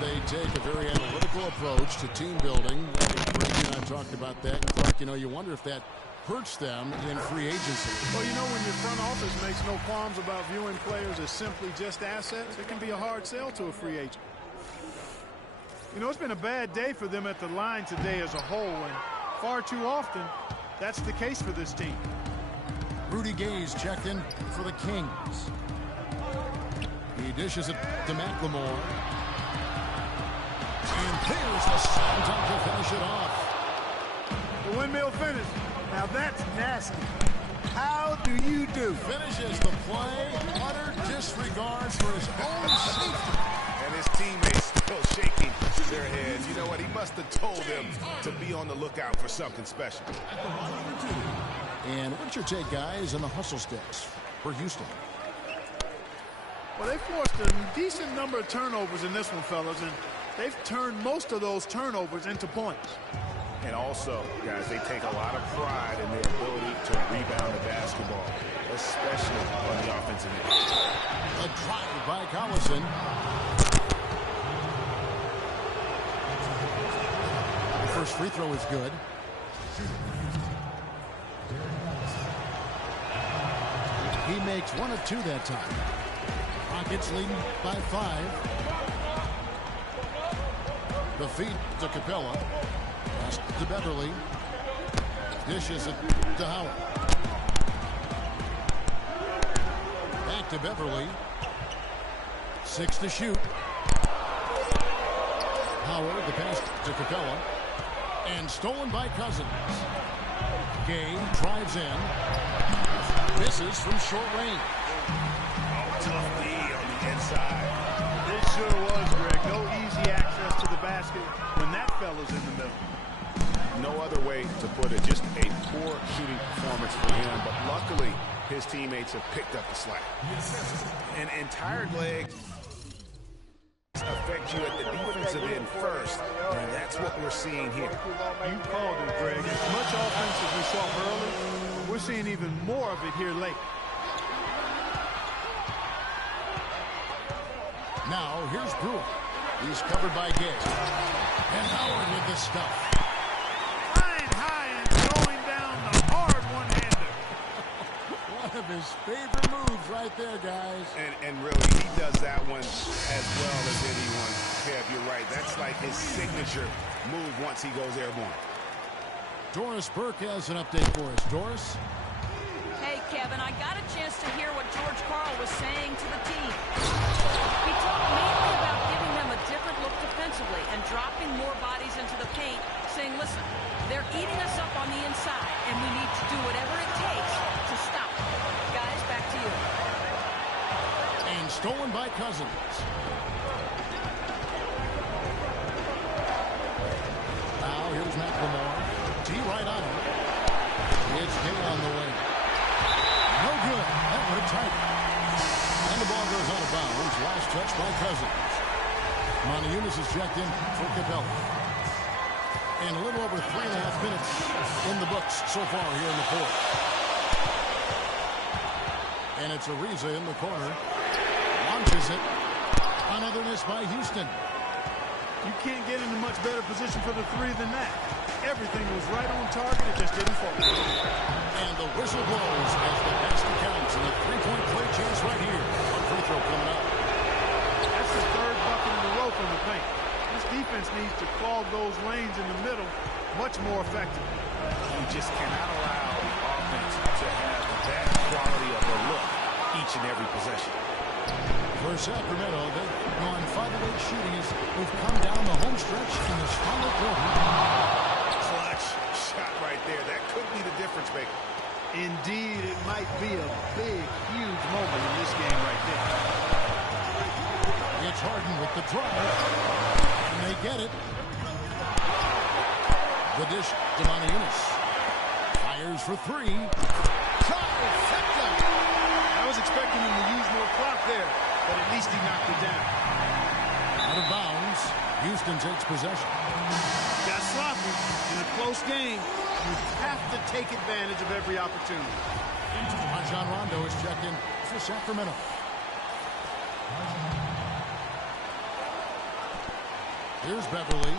they take a very analytical approach to team building. Brady and I talked about that. And Clark, you know, you wonder if that hurts them in free agency. Well, you know, when your front office makes no qualms about viewing players as simply just assets, it can be a hard sell to a free agent. You know, it's been a bad day for them at the line today as a whole, and far too often, that's the case for this team. Rudy Gay's checked in for the Kings. He dishes it to McLemore. And here's the slam dunk to finish it off. The windmill finish. Now that's nasty. How do you do? Finishes the play. Utter disregard for his own safety. And his teammates still shaking their heads. You know what? He must have told them to be on the lookout for something special. And what's your take, guys, on the hustle sticks for Houston? Well, they forced a decent number of turnovers in this one, fellas, and they've turned most of those turnovers into points. And also, guys, they take a lot of pride in their ability to rebound the basketball, especially on the offensive end. A drive by Collison. The first free throw is good. He makes 1 of 2 that time. Rockets leading by 5. The feed to Capella. Pass to Beverly. Dishes it to Howard. Back to Beverly. 6 to shoot. Howard, the pass to Capella. And stolen by Cousins. Gay drives in. Misses from short range. Tough D on the inside. It sure was, Greg. No easy access to the basket when that fella's in the middle. No other way to put it. Just a poor shooting performance for him. But luckily, his teammates have picked up the slack. And tired legs affect you at the defensive end first. And that's what we're seeing here. You called it, Greg. As much offense as we saw early, we're seeing even more of it here late. Now, here's Brewer. He's covered by Gay. And Howard with the stuff. Flying high and throwing down the hard one-hander. One of his favorite moves right there, guys. And really, he does that one as well as anyone. Kev, you're right. That's like his signature move once he goes airborne. Doris Burke has an update for us. Doris? Hey, Kevin, I got a chance to hear what George Karl was saying to the team. He talked mainly about giving them a different look defensively and dropping more bodies into the paint, saying, listen, they're eating us up on the inside, and we need to do whatever it takes to stop them. Guys, back to you. And stolen by Cousins. Now, here's McLemore. D right on him. It's Gay on the way. No good. That would have tied it. And the ball goes out of bounds. Last touch by Cousins. Montejunas is checked in for Capella. And a little over 3.5 minutes in the books so far here in the fourth. And it's Ariza in the corner. Launches it. Another miss by Houston. You can't get in a much better position for the three than that. Everything was right on target. It just didn't fall. And the whistle blows as the basket counts. And a three-point play chance right here. A free throw coming up. That's the third bucket in a row from the paint. This defense needs to clog those lanes in the middle much more effectively. You just cannot allow the offense to have that quality of a look each and every possession. For Sacramento, they've gone 5 of 8 shooting as we've come down the home stretch in this final quarter. Clutch shot right there. That could be the difference maker. Indeed, it might be a big, huge moment in this game right there. It's Harden with the drive. And they get it. The dish to Montejunas. Fires for 3. Trifecta. I was expecting him to use more clock there, but at least he knocked it down. Out of bounds. Houston takes possession. Got sloppy in a close game. You have to take advantage of every opportunity. Rajon Rondo is checked in for Sacramento. Here's Beverly.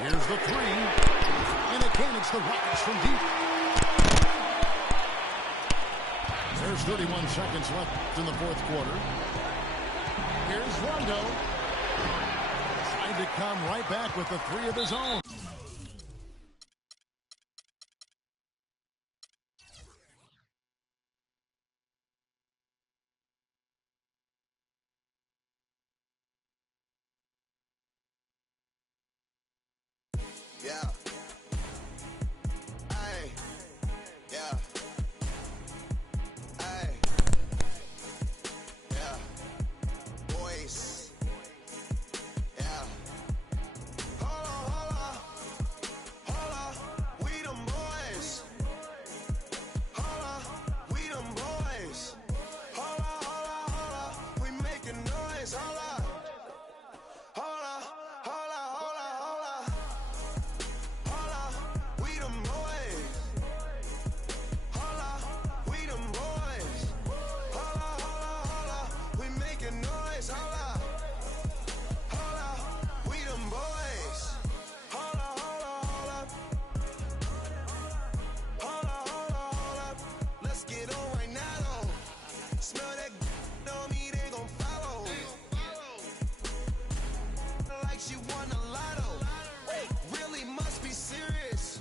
Here's the 3. And again, it's the Rockets from deep. There's 31 seconds left in the fourth quarter. Here's Rondo. Trying to come right back with the 3 of his own. Yeah. Ay. Yeah. Ay. Yeah. Boys. Yeah. Hold on. Hold on. We them boys. Hold on. We them boys. Hold on. We making noise. Hold on. Hold on. We them boys. Hold on. We them boys. Hold on. We making noise. Hold on. We them boys. Hold on. Hold up. Let's get on right now, though. Smell that on me, they gon' follow. Like she won a lotto. Really must be serious.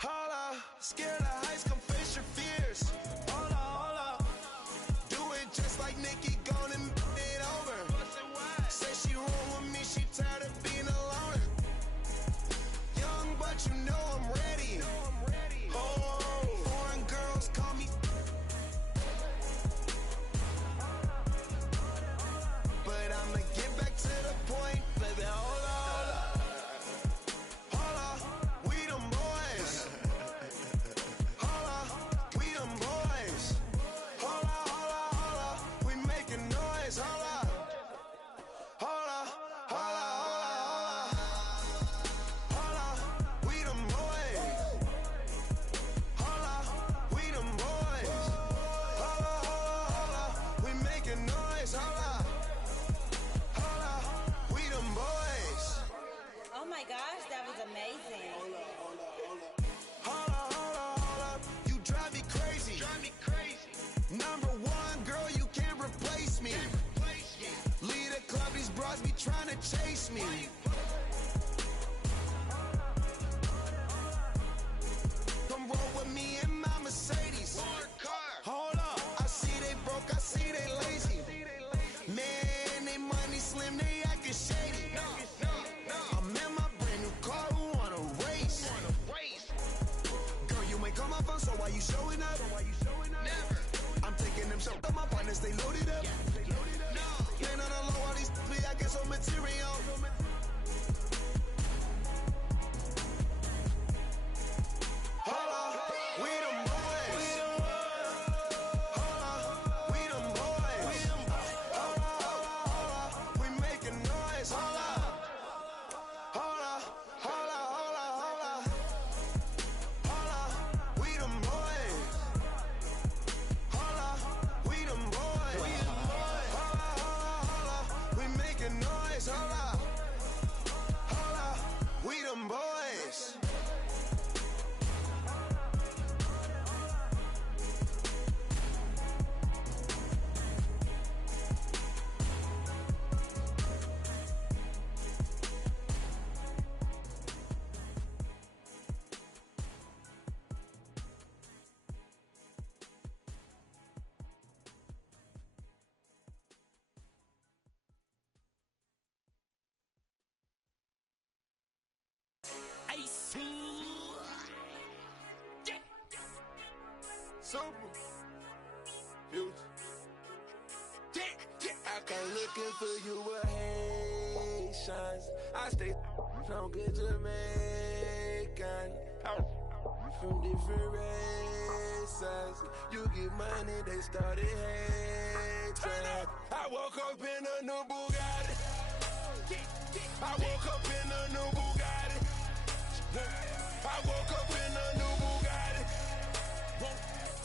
Hold up. Scared of heights, come face your fears. Hold up. Do it just like Nikki, gone and it over. Say she roll with me, she tired of being alone. Young, but you know I'm ready. Oh, foreign girls call me. But I'ma get back to the point, baby. Hold up. We them boys. Hold up. We them boys. Hold up. We making noise. Hold up. We them boys. Hold up. We them boys. We making noise. Hold up. We them boys. Oh my gosh, that was amazing. Hold up. You drive me crazy. Number one, girl, you can't replace me. Lead a club, these bras be trying to chase me. Come roll with me in my Mercedes. Hold up. I see they broke, I see they lazy. Man, they money slim, they acting shady. I'm in my brand new car, who wanna race? Girl, you ain't call my phone, so why you showing up? Never. I'm taking them shots up, my partners, they loaded up. Man, on the low, all these be acting so material. Hold up, we them boys. Hold up, we them boys. Hold up, we making noise. Hold up. We them boys. Hold up, we them boys. We making noise. Hold up. We them boys. Super. Future. I come looking for you with Haitians. I stay from good Jamaican. From different races. You give money, they started hating. I woke up in a new Bugatti. I woke up in a new Bugatti. I woke up in a new Bugatti.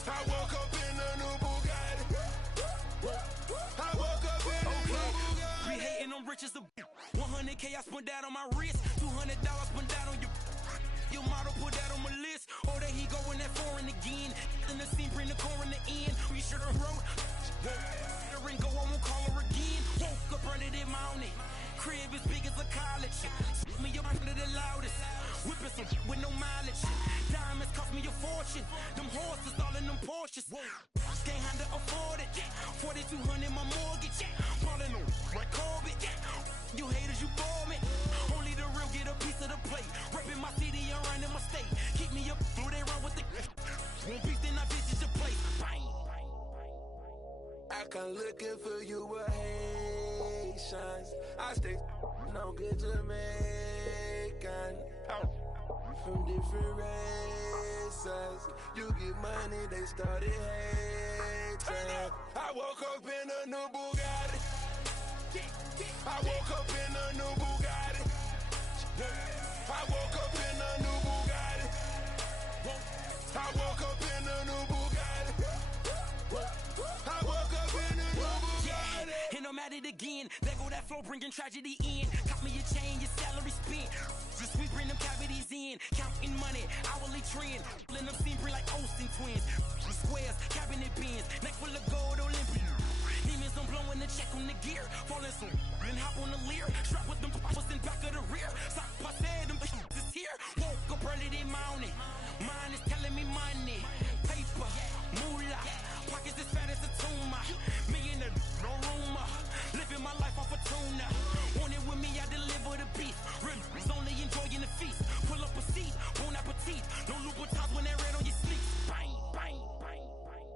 I woke up in a new Bugatti. I woke up in a new Bugatti. Be hating, I'm rich as a 100K I spent that on my wrist. $200 spent that on your model, put that on my list. Oh, there he go in that foreign again. In the scene, bring the core in the end. We should've wrote. The ring go, I won't call her again. Woke up under the mountain. Crib as big as a college. Me up under the loudest. Whipping some with no mileage. Diamonds cost me a fortune. Them horses all in them Porsches. can't handle afford it. 4,200 my mortgage. Falling on like Corbett. You haters, you bore me. Only the real get a piece of the plate. Reppin' my city and running my state. Keep me up, through they run with the. One piece, then I visit your place. Bang. I come looking for you with Haitians. I stay no good Jamaican. From different races. You get money, they started hating. I woke up in a new Bugatti. I woke up in a new Bugatti. I woke up in a new Bugatti. I woke up in a new Bugatti. I woke up in a new Bugatti. And I'm at it again. There go that flow bringing tragedy in. Cop me a chain, your salary spent. Just sweeping them cavities in. Counting money, hourly trend. Pulling them simply like Olsen twins. Squares, cabinet bins. Neck full of gold, Olympian. Demons, I'm blowing the check on the gear. Falling some, then hop on the leer. Strap with them poppers in back of the rear. Sock passé, them is here. Woke up early this morning. Mine is telling me money. Paper, moolah. Pockets as fat as a tumor. Me in the no rumor. Living my life off a tuna. Want it with me, I deliver the beef. Ribs only enjoying the feast. Pull up a seat, bon appetit. No Louboutins when they're red on your sleeves. Bang, bang, bang, bang.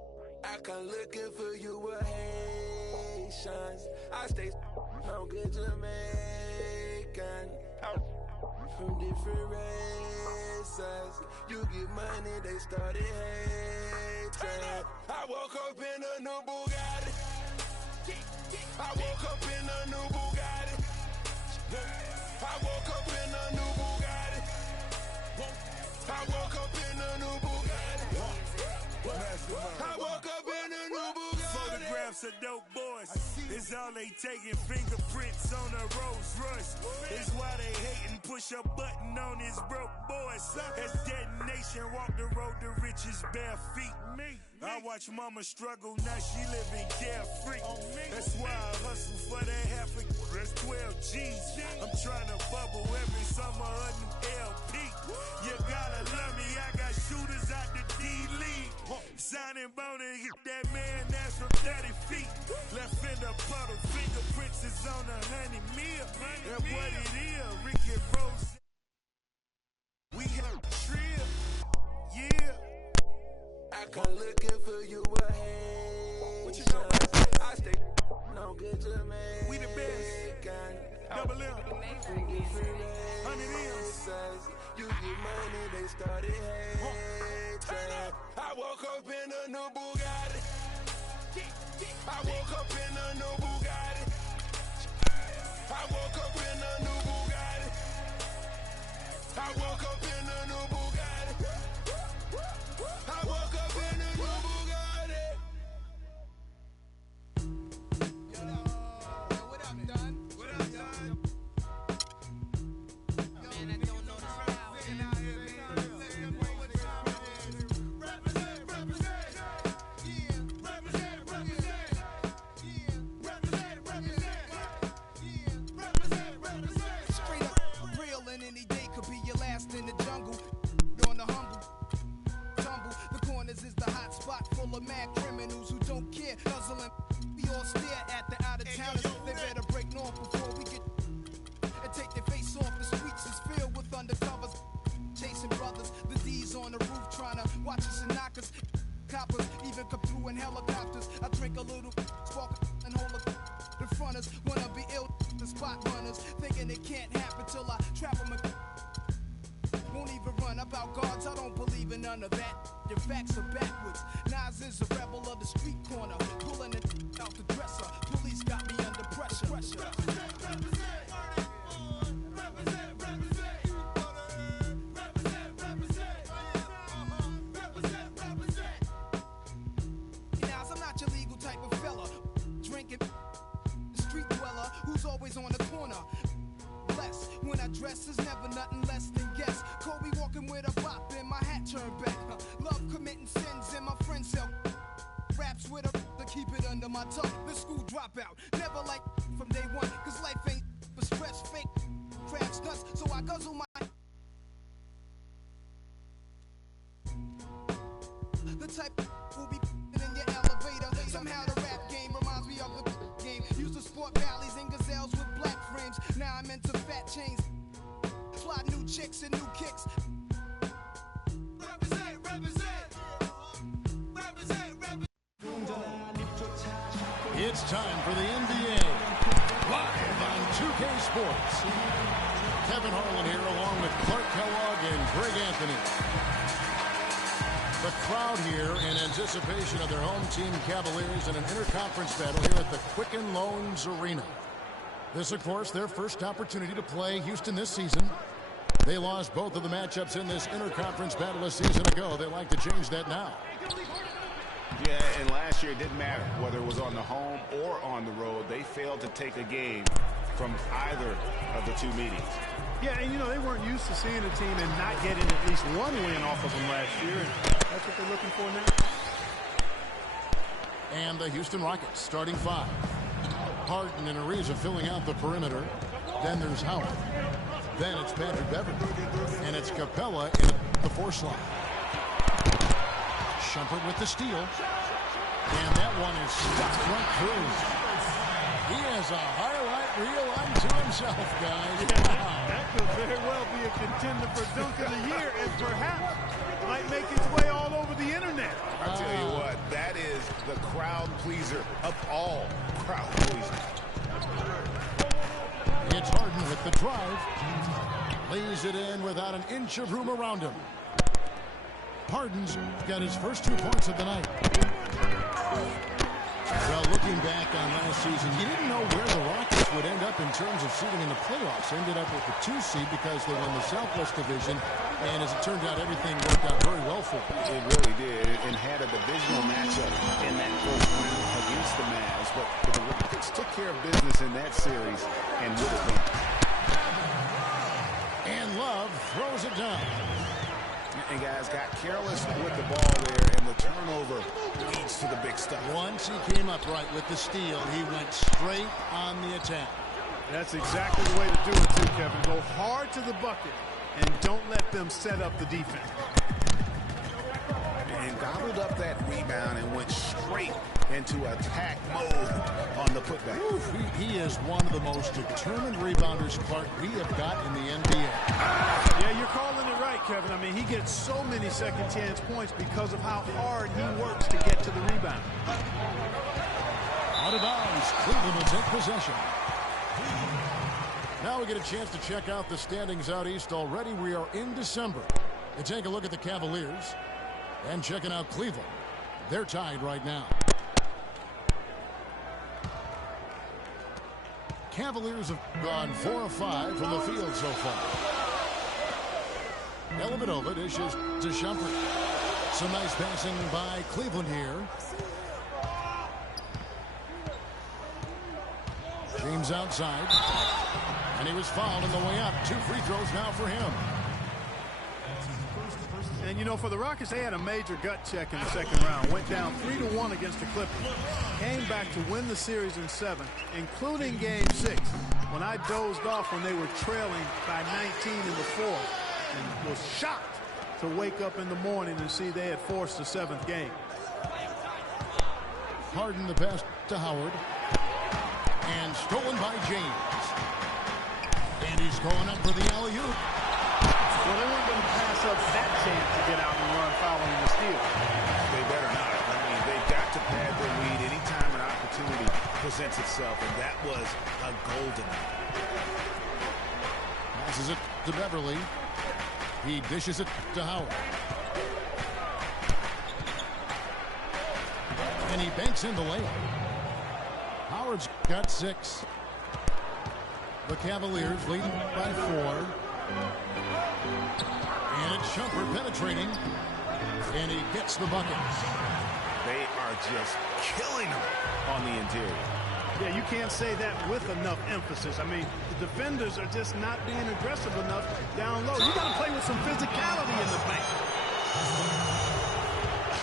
I come looking for you with Haitians. I stay no good Jamaican. From different races. You get money, they started hating. I woke up in a new Bugatti. I woke up in a new Bugatti. I woke up in a new Bugatti. I woke up in a new Bugatti. I woke up in a new Bugatti. Photographs of dope boys. It's all they taking. Fingerprints on a Rolls Royce. It's why they hating. Push a button on his broke boys. As detonation, walk the road to riches bare feet. I watch mama struggle, now she living carefree. That's why I hustle for that half a, that's 12 G's. I'm trying to bubble every summer a new LP. You gotta love me, I got shooters out the D-League. Signing bone and hit that man, that's from 30 feet. Left in the puddle, fingerprints is on 100 mil. And what it is, Ricky Rose. We have a trip, yeah. I come looking for you with Haitians. What you know about this? I stay no good Jamaican. We the best. Double M. From different races. You get money, they started hating. I woke up in a new Bugatti. I woke up in a new Bugatti. I woke up in a new Bugatti. I woke up in a new Bugatti. I woke up in a new Bugatti. What up, Don? What up, Don? Man, I don't know the style. Represent. Yeah. Represent. Yeah. Straight up, real, and any day could be your last in the jungle. On the humble. The corners is the hot spot full of mad criminals who don't care. Guzzling, we all stare at the out of towners. They better break north before we get and take their face off. The streets is filled with undercovers, chasing brothers. The D's on the roof trying to watch us and knock us. Coppers even come through in helicopters. I drink a little, spark and hold a. The fronters wanna be ill, the spot runners thinking it can't happen till I trap them. Won't even run about guards, I don't believe in none of that. The facts are backwards. Nas is a rebel of the street corner, pulling it out the dresser. Police got me under pressure. Nas, I'm not your legal type of fella. Drinking, street dweller who's always on the corner. Bless when I dress is never nothing less than guess. Kobe walking with a bop and my hat turned back. Love committing sins in my friend's cell. Raps with a to keep it under my tongue. The school dropout, never like from day one. Cause life ain't but stress, fake crabs nuts. So I guzzle my. The type who be in your elevator. Now I'm into fat chains. Fly new chicks and new kicks. Represent, represent. Represent, represent. It's time for the NBA. Live on 2K Sports. Kevin Harlan here along with Clark Kellogg and Greg Anthony. The crowd here in anticipation of their home team Cavaliers in an interconference battle here at the Quicken Loans Arena. This, of course, their first opportunity to play Houston this season. They lost both of the matchups in this interconference battle a season ago. They like to change that now. Yeah, and last year it didn't matter whether it was on the home or on the road. They failed to take a game from either of the two meetings. Yeah, and you know, they weren't used to seeing a team and not getting at least one win off of them last year, and that's what they're looking for now. And the Houston Rockets starting five. Harden and Ariza filling out the perimeter. Then there's Howard. Then it's Patrick Beverly. And it's Capella in the four slot. Shumpert with the steal. And that one is stuck right through. He has a highlight reel unto himself, guys. Wow. That could very well be a contender for Dunk of the Year and perhaps might make its way all over the internet. I'll tell you what, that is the crowd pleaser of all crowd pleasers. It's Harden with the drive. Lays it in without an inch of room around him. Harden's got his first 2 points of the night. Well, looking back on last season, he didn't know where the Rockets would end up in terms of seeding in the playoffs. Ended up with the 2 seed because they won the Southwest Division. And as it turned out, everything worked out very well for them. It really did, and had a divisional matchup in that first round against the Mavs. But the Rockets took care of business in that series and would have been. And Love throws it down. And guys got careless with the ball there, and the turnover leads to the big stuff. Once he came up right with the steal, he went straight on the attack. That's exactly the way to do it, too, Kevin. Go hard to the bucket and don't let them set up the defense. And gobbled up that rebound and went straight into attack mode on the putback. He is one of the most determined rebounders, Clark, we have got in the NBA. Yeah, you're calling it right, Kevin. I mean, he gets so many second chance points because of how hard he works to get to the rebound. Out of bounds, Cleveland will take possession. Now we get a chance to check out the standings out east. Already we are in December. We take a look at the Cavaliers and checking out Cleveland. They're tied right now. Cavaliers have gone 4 of 5 from the field so far. Dellavedova dishes to Shumpert. Some nice passing by Cleveland here. James outside. And he was fouled on the way up. 2 free throws now for him. And, you know, for the Rockets, they had a major gut check in the second round. Went down 3-1 against the Clippers. Came back to win the series in 7, including Game 6, when I dozed off when they were trailing by 19 in the 4th. And was shocked to wake up in the morning and see they had forced the 7th game. Harden the pass to Howard. And stolen by James. And he's going up for the alley-oop. Well, they weren't going to pass up that chance to get out and run following the steal. They better not. I mean, they've got to pad their lead anytime an opportunity presents itself, and that was a golden. Passes it to Beverly. He dishes it to Howard. And he banks in the layup. Howard's got 6. The Cavaliers leading by 4. And it's Shumpert penetrating. And he gets the bucket. They are just killing them on the interior. Yeah, you can't say that with enough emphasis. I mean, the defenders are just not being aggressive enough down low. You got to play with some physicality in the paint.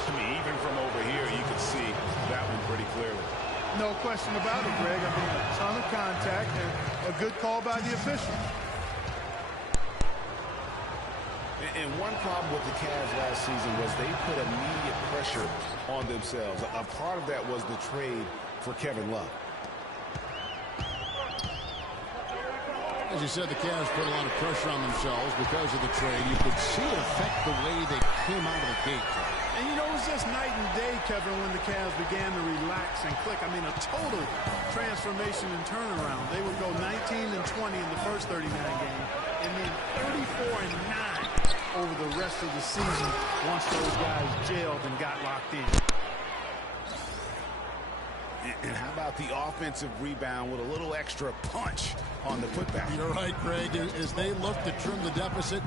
I mean, even from over here, you can see that one pretty clearly. No question about it, Greg. I mean, a ton of contact and a good call by the official. And one problem with the Cavs last season was they put immediate pressure on themselves. A part of that was the trade for Kevin Love. As you said, the Cavs put a lot of pressure on themselves because of the trade. You could see it affect the way they came out of the gate. And you know, it was just night and day, Kevin, when the Cavs began to relax and click. I mean, a total transformation and turnaround. They would go 19-20 in the first 39 games, and then 34-9 over the rest of the season once those guys gelled and got locked in. And how about the offensive rebound with a little extra punch on the putback? You're right, Greg. As they look to trim the deficit,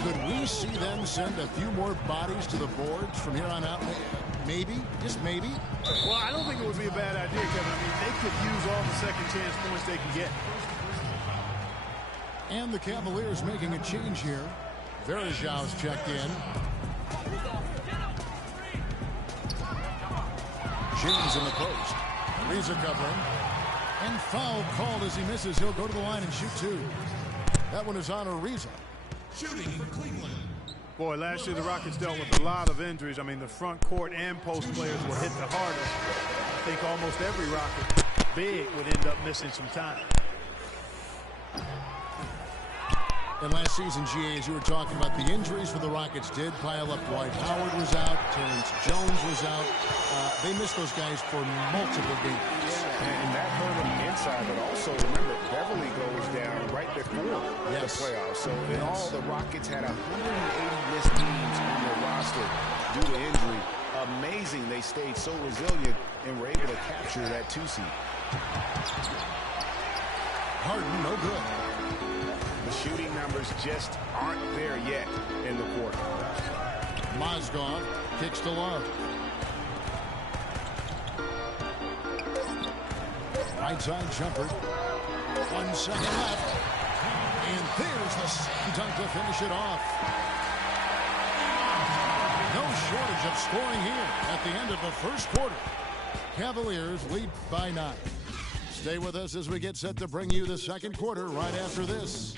could we see them send a few more bodies to the boards from here on out? Maybe, just maybe. Well, I don't think it would be a bad idea, Kevin. I mean, they could use all the second chance points they can get. And the Cavaliers making a change here. Verajau's checked in. James in the post. Reza covering. And foul called as he misses. He'll go to the line and shoot two. That one is on Ariza. Shooting for Cleveland. Boy, last year the Rockets dealt with a lot of injuries. I mean, the front court and post players were hit the hardest. I think almost every Rocket big would end up missing some time. And last season, GA, as you were talking about, the injuries for the Rockets did pile up. Dwight Howard was out. Terrence Jones was out. They missed those guys for multiple games. And that hurt them inside, but also, remember, Beverly goes down right before the playoffs. So in all, the Rockets had 180 missed games on their roster due to injury. Amazing they stayed so resilient and were able to capture that 2 seed. Harden, no good. The shooting numbers just aren't there yet in the quarter. Mozgov kicks to Love. Right side jumper. 1 second left. And there's the slam dunk to finish it off. No shortage of scoring here at the end of the first quarter. Cavaliers lead by 9. Stay with us as we get set to bring you the second quarter right after this.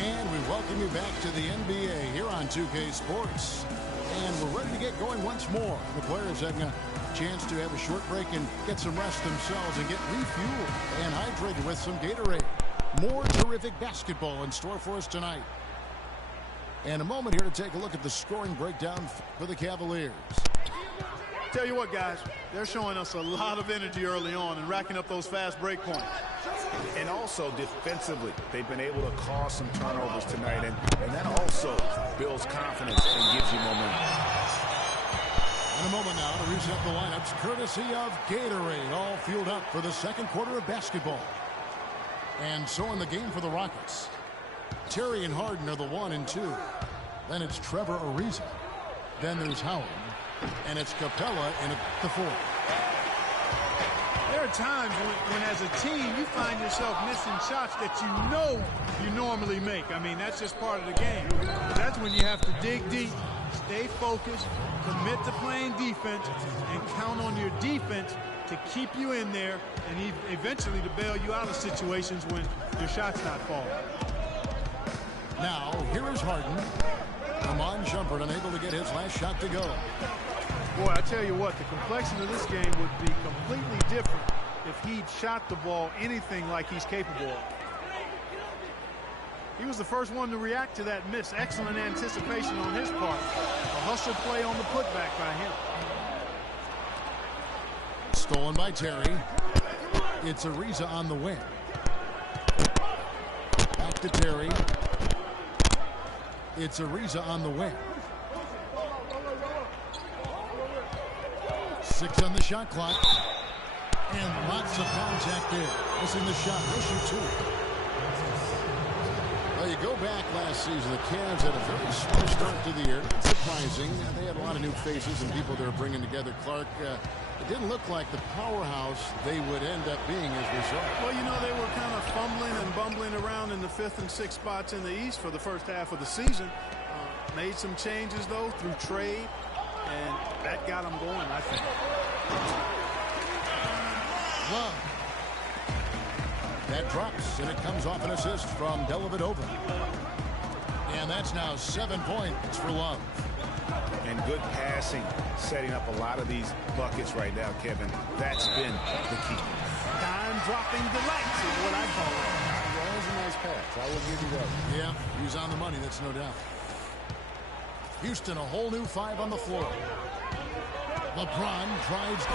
And we welcome you back to the NBA here on 2K Sports. And we're ready to get going once more. The players having a chance to have a short break and get some rest themselves and get refueled and hydrated with some Gatorade. More terrific basketball in store for us tonight. And a moment here to take a look at the scoring breakdown for the Cavaliers. Tell you what, guys, they're showing us a lot of energy early on and racking up those fast break points. And also defensively, they've been able to cause some turnovers tonight, and that also builds confidence and gives you momentum. In a moment now to reset the lineups courtesy of Gatorade, all fueled up for the second quarter of basketball. And so in the game for the Rockets, Terry and Harden are the 1 and 2. Then it's Trevor Ariza. Then there's Howard. And it's Capella in at the 4. There are times when as a team, you find yourself missing shots that you know you normally make. I mean, that's just part of the game. That's when you have to dig deep, stay focused, commit to playing defense, and count on your defense to keep you in there and eventually to bail you out of situations when your shot's not falling. Now, here is Harden. Amon Shumpert unable to get his last shot to go. Boy, I tell you what, the complexion of this game would be completely different if he'd shot the ball anything like he's capable of. He was the first one to react to that miss. Excellent anticipation on his part. A hustle play on the putback by him. Stolen by Terry. It's Ariza on the wing. Back to Terry. It's Ariza on the wing. 6 on the shot clock. And lots of contact there. Missing the shot. They'll shoot 2. Well, you go back last season, the Cavs had a very slow start to the year. Not surprising. They had a lot of new faces and people they were bringing together. Clark, it didn't look like the powerhouse they would end up being as a result. Well, you know, they were kind of fumbling and bumbling around in the 5th and 6th spots in the East for the first half of the season. Made some changes, though, through trade, and that got them going, I think. Love. That drops, and it comes off an assist from Dellavedova. And that's now 7 points for Love. And good passing, setting up a lot of these buckets right now, Kevin. That's been the key. Time-dropping delights is what I call it. That was a nice pass. I will give you that. Yeah, he was on the money, that's no doubt. Houston, a whole new 5 on the floor. LeBron drives.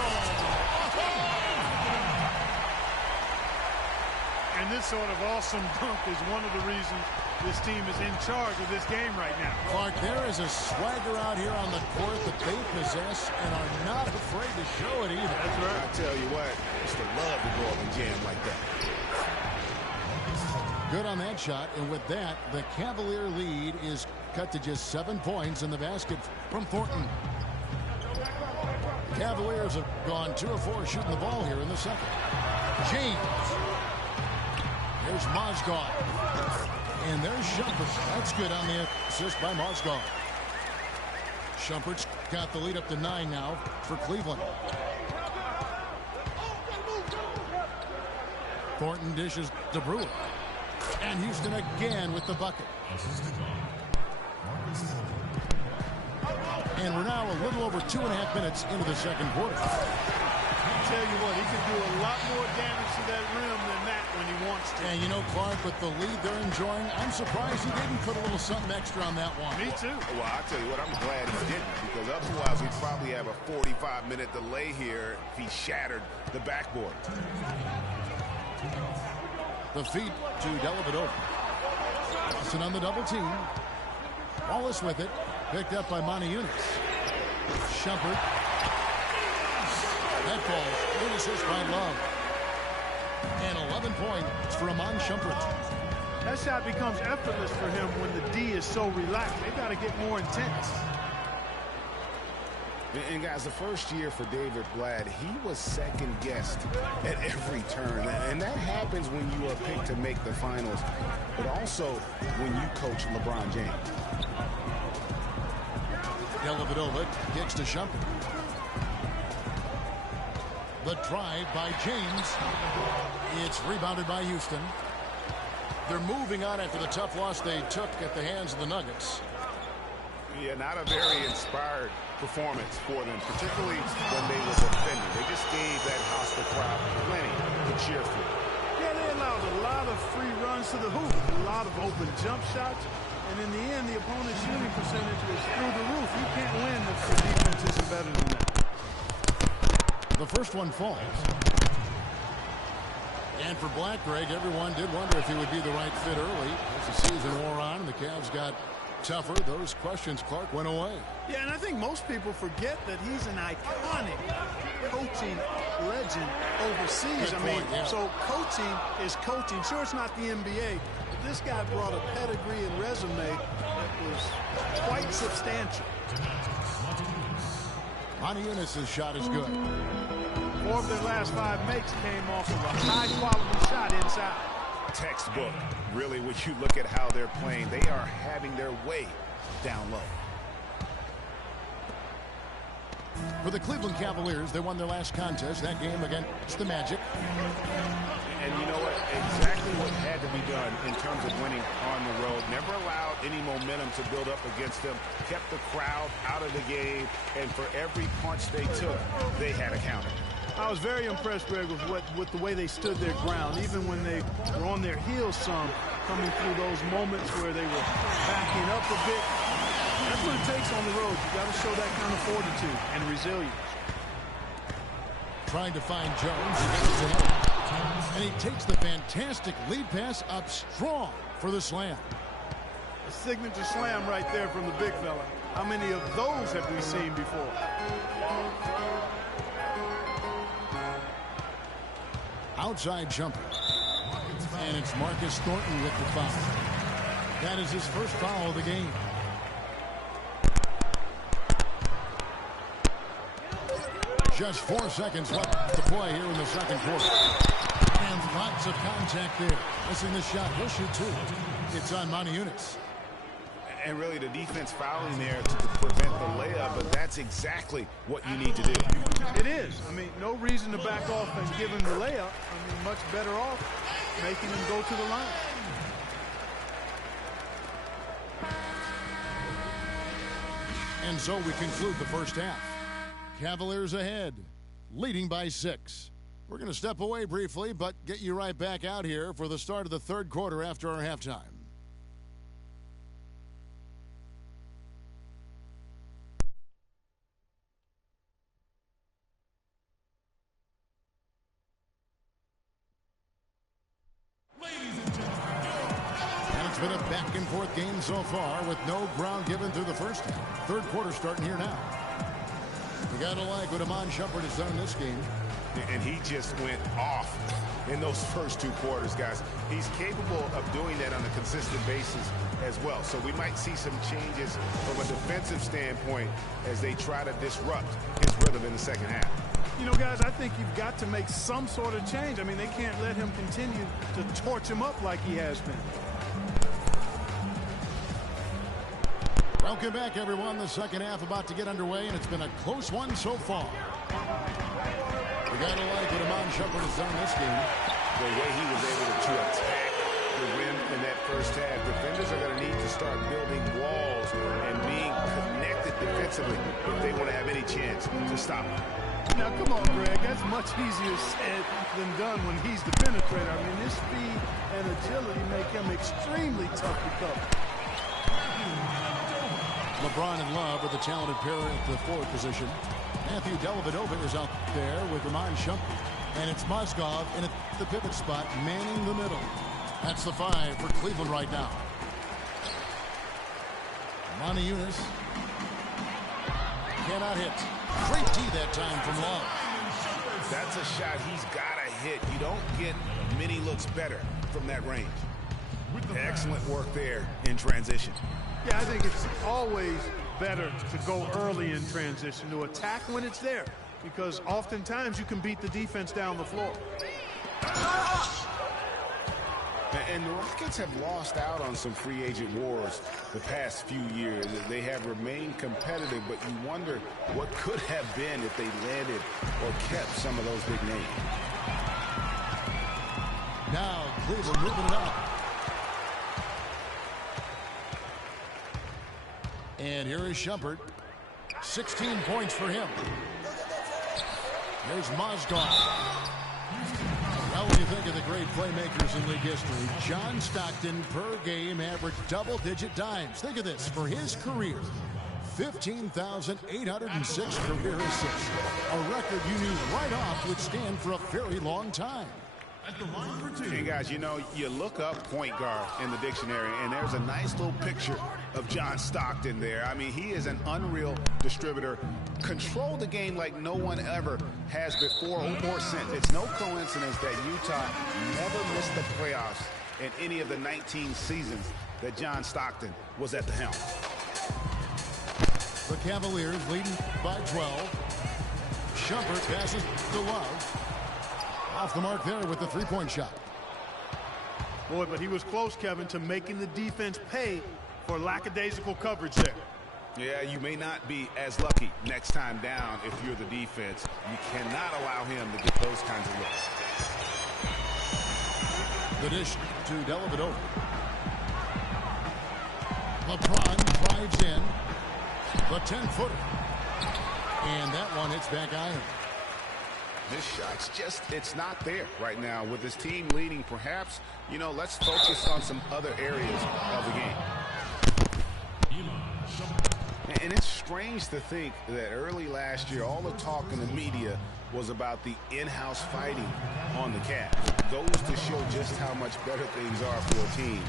And this sort of awesome dunk is one of the reasons this team is in charge of this game right now. Clark, there is a swagger out here on the court that they possess and are not afraid to show it either. That's right. I tell you what, I used to love to go up and jam like that. Good on that shot, and with that, the Cavalier lead is cut to just 7 points in the basket from Thornton. The Cavaliers have gone 2 of 4 shooting the ball here in the second. James. There's Mozgov. And there's Shumpert. That's good on the assist by Mozgov. Shumpert's got the lead up to 9 now for Cleveland. Thornton dishes to Brewer. And Houston again with the bucket. And we're now a little over 2.5 minutes into the second quarter. I'll tell you what, he can do a lot more damage to that rim than that when he wants to. And you know, Clark, with the lead they're enjoying, I'm surprised he didn't put a little something extra on that one. Me too. Well, I'll tell you what, I'm glad he didn't, because otherwise we'd probably have a 45-minute delay here if he shattered the backboard. The feed to Dellavedova. Austin on the double team. Wallace with it. Picked up by Monty Eunice. Shumpert. That falls. Good assist by Love. And 11 points for Amon Shumpert. That shot becomes effortless for him when the D is so relaxed. They got to get more intense. And guys, the first year for David Blatt, he was second-guessed at every turn. And that happens when you are picked to make the finals, but also when you coach LeBron James. Dellavedova kicks to Shumpert. The drive by James. It's rebounded by Houston. They're moving on after the tough loss they took at the hands of the Nuggets. Yeah, not a very inspired performance for them, particularly when they were defending. They just gave that hostile crowd plenty to cheer for. Yeah, they allowed a lot of free runs to the hoop, a lot of open jump shots, and in the end, the opponent's shooting percentage was through the roof. You can't win if the defense isn't better than that. The first one falls. And for Black, Greg, everyone did wonder if he would be the right fit early. As the season wore on and the Cavs got tougher, those questions, Clark, went away. Yeah, and I think most people forget that he's an iconic coaching legend overseas. Good I mean, point, yeah. so coaching is coaching. Sure, it's not the NBA, but this guy brought a pedigree and resume that was quite substantial. Monty Eunice's shot is good. 4 of their last 5 makes came off of a high-quality shot inside. Textbook. Really, when you look at how they're playing, they are having their way down low. For the Cleveland Cavaliers, they won their last contest, that game against the Magic. And you know what? Exactly what had to be done in terms of winning on the road. Never allowed any momentum to build up against them. Kept the crowd out of the game. And for every punch they took, they had a counter. I was very impressed, Greg, with the way they stood their ground, even when they were on their heels some, coming through those moments where they were backing up a bit. That's what it takes on the road. You got to show that kind of fortitude and resilience. Trying to find Jones. He gets it to him. And he takes the fantastic lead pass up strong for the slam. A signature slam right there from the big fella. How many of those have we seen before? Outside jumper. And it's Marcus Thornton with the foul. That is his first foul of the game. Just 4 seconds left to play here in the second quarter. And lots of contact there. Missing the shot. He'll shoot 2. It's on Monty Eunice. And really the defense fouling there to prevent the layup, but that's exactly what you need to do. It is. I mean, no reason to back off and give him the layup. I mean, much better off making him go to the line. And so we conclude the first half. Cavaliers ahead, leading by 6. We're going to step away briefly, but get you right back out here for the start of the third quarter after our halftime. And it's been a back-and-forth game so far with no ground given through the first half. Third quarter starting here now. You got to like what Amon Shumpert has done in this game. And he just went off in those first 2 quarters, guys. He's capable of doing that on a consistent basis as well. So we might see some changes from a defensive standpoint as they try to disrupt his rhythm in the second half. You know, guys, I think you've got to make some sort of change. I mean, they can't let him continue to torch him up like he has been. Welcome back, everyone. The second half about to get underway, and it's been a close one so far. We got to like what Amon Shumpert has done in this game. The way he was able to attack the rim in that first half. Defenders are going to need to start building walls and being connected defensively if they want to have any chance to stop him. Now, come on, Greg. That's much easier said than done when he's the penetrator. I mean, his speed and agility make him extremely tough to cover. LeBron and Love with a talented pair at the forward position. Matthew Dellavedova is out there with Amon Shumpert. And it's Mozgov in at the pivot spot, manning the middle. That's the 5 for Cleveland right now. Monty Eunice cannot hit. Great D that time from Love. That's a shot he's got to hit. You don't get many looks better from that range. Excellent work there in transition. Yeah, I think it's always better to go early in transition, to attack when it's there, because oftentimes you can beat the defense down the floor. And the Rockets have lost out on some free agent wars the past few years. They have remained competitive, but you wonder what could have been if they landed or kept some of those big names. Now Cleveland moving it up. And here is Shumpert. 16 points for him. There's Mozgov. Now when you think of the great playmakers in league history, John Stockton per game averaged double-digit dimes. Think of this. For his career, 15,806 career assists. A record you knew right off would stand for a very long time. Hey, guys, you know, you look up point guard in the dictionary, and there's a nice little picture of John Stockton there. I mean, he is an unreal distributor. Control the game like no one ever has before or since. It's no coincidence that Utah never missed the playoffs in any of the 19 seasons that John Stockton was at the helm. The Cavaliers leading by 12. Shumpert passes to Love. Off the mark there with the three-point shot. Boy, but he was close, Kevin, to making the defense pay for lackadaisical coverage there. Yeah, you may not be as lucky next time down if you're the defense. You cannot allow him to get those kinds of looks. The dish to Dellavedova. LeBron drives in. The 10-footer. And that one hits back iron. This shot's just, it's not there right now. With his team leading, perhaps, you know, let's focus on some other areas of the game. And it's strange to think that early last year, all the talk in the media was about the in-house fighting on the Cavs. Goes to show just how much better things are for a team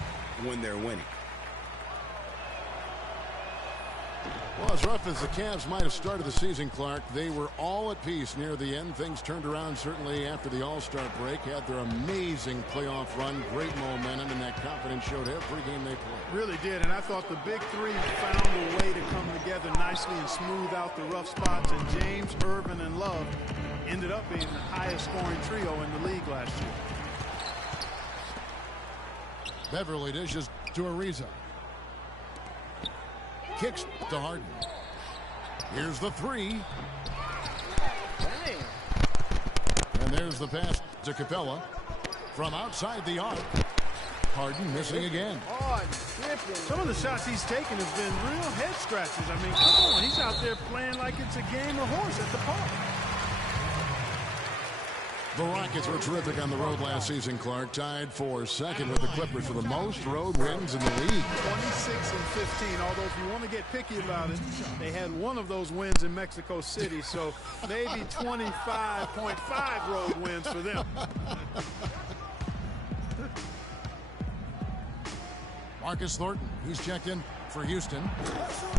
when they're winning. Well, as rough as the Cavs might have started the season, Clark, they were all at peace near the end. Things turned around certainly after the All-Star break. Had their amazing playoff run, great momentum, and that confidence showed every game they played. Really did, and I thought the big three found a way to come together nicely and smooth out the rough spots. And James, Irvin, and Love ended up being the highest scoring trio in the league last year. Beverly dishes to Ariza. Kicks to Harden. Here's the three. And there's the pass to Capella from outside the arc. Harden missing again. Some of the shots he's taken have been real head scratchers. I mean, come on. He's out there playing like it's a game of horse at the park. The Rockets were terrific on the road last season, Clark. Tied for second with the Clippers for the most road wins in the league. 26-15, although if you want to get picky about it, they had one of those wins in Mexico City, so maybe 25.5 road wins for them. Marcus Thornton, he's checked in for Houston.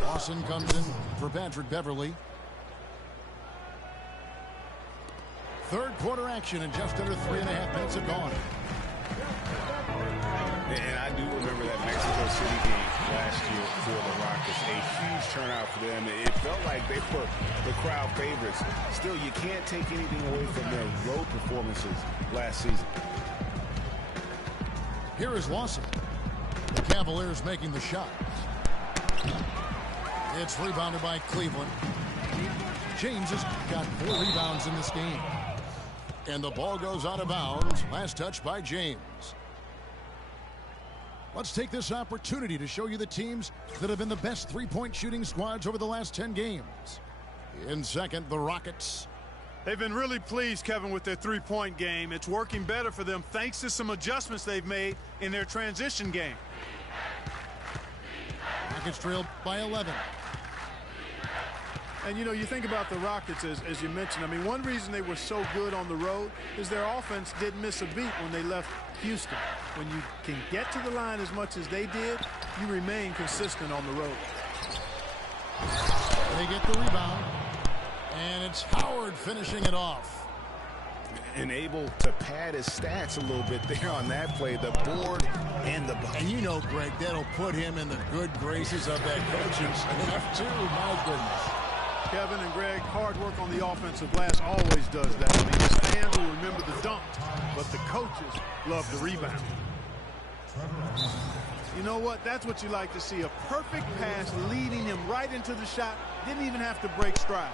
Lawson comes in for Patrick Beverly. Third quarter action and just under 3.5 minutes have gone. And I do remember that Mexico City game last year for the Rockets. A huge turnout for them. It felt like they were the crowd favorites. Still, you can't take anything away from their road performances last season. Here is Lawson. The Cavaliers making the shot. It's rebounded by Cleveland. James has got 4 rebounds in this game. And the ball goes out of bounds. Last touch by James. Let's take this opportunity to show you the teams that have been the best three-point shooting squads over the last 10 games. In second, the Rockets. They've been really pleased, Kevin, with their three-point game. It's working better for them thanks to some adjustments they've made in their transition game. Rockets trailed by 11. And, you know, you think about the Rockets, as you mentioned. I mean, one reason they were so good on the road is their offense didn't miss a beat when they left Houston. When you can get to the line as much as they did, you remain consistent on the road. They get the rebound. And it's Howard finishing it off. And able to pad his stats a little bit there on that play. The board and the bucket. And you know, Greg, that'll put him in the good graces of that coaching staff, too. My goodness. Kevin and Greg, hard work on the offensive glass always does that. I mean, the fans will remember the dunk, but the coaches love the rebound. You know what? That's what you like to see. A perfect pass leading him right into the shot. Didn't even have to break stride.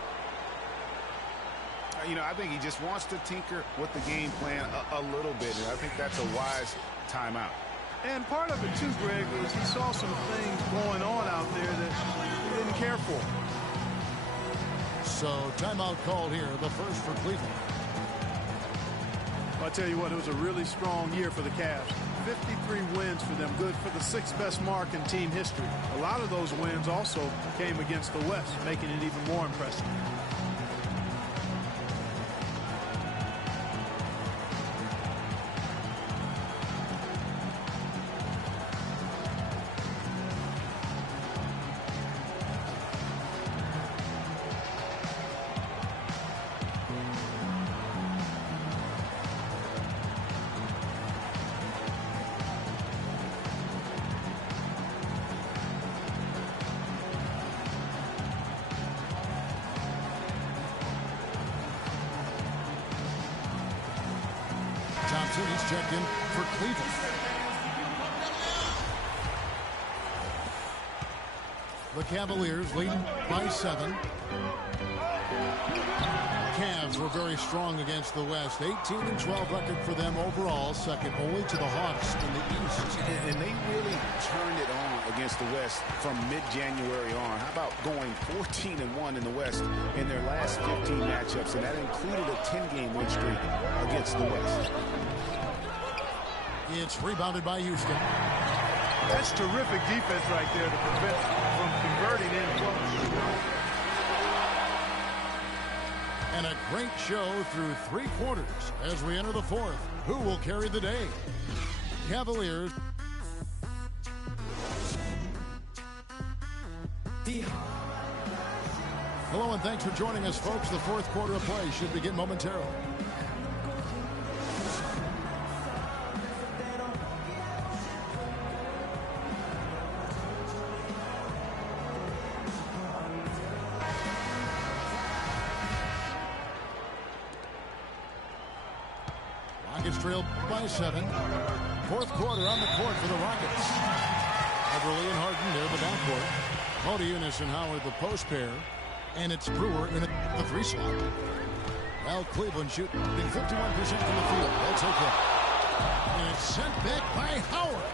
You know, I think he just wants to tinker with the game plan a little bit, and I think that's a wise timeout. And part of it, too, Greg, was he saw some things going on out there that he didn't care for. So, timeout called here, the first for Cleveland. I'll tell you what, it was a really strong year for the Cavs. 53 wins for them, good for the 6th best mark in team history. A lot of those wins also came against the West, making it even more impressive. He's checked in for Cleveland. The Cavaliers leading by 7. Cavs were very strong against the West. 18-12 record for them overall, second only to the Hawks in the East. And they really turned it on against the West from mid-January on. How about going 14-1 in the West in their last 15 matchups, and that included a 10-game win streak against the West. It's rebounded by Houston. That's terrific defense right there to prevent from converting in close. And a great show through 3 quarters as we enter the 4th. Who will carry the day? Cavaliers. Hello and thanks for joining us, folks. The 4th quarter of play should begin momentarily. Trailed by 7. 4th quarter on the court for the Rockets. Everly and Harden near the backcourt. Modiunas and Howard the post pair. And it's Brewer in the 3 slot. Well, Cleveland shooting 51% from the field. They'll take it. And it's sent back by Howard.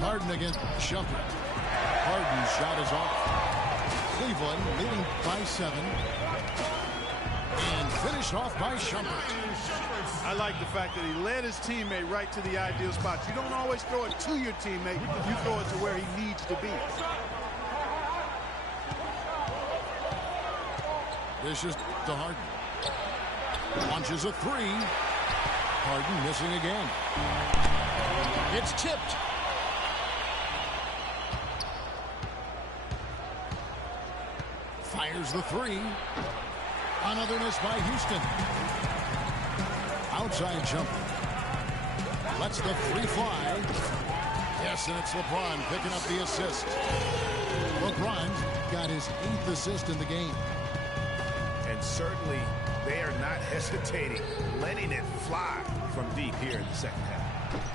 Harden against Shumpert. Harden's shot is off. Cleveland leading by 7. And finished off by Shumpert. I like the fact that he led his teammate right to the ideal spot. You don't always throw it to your teammate. You throw it to where he needs to be. This is to Harden. Launches a 3. Harden missing again. It's tipped. Fires the 3. Another miss by Houston. Outside jumper. Lets the 3 fly. Yes, and it's LeBron picking up the assist. LeBron's got his 8th assist in the game. And certainly they are not hesitating, letting it fly from deep here in the second half.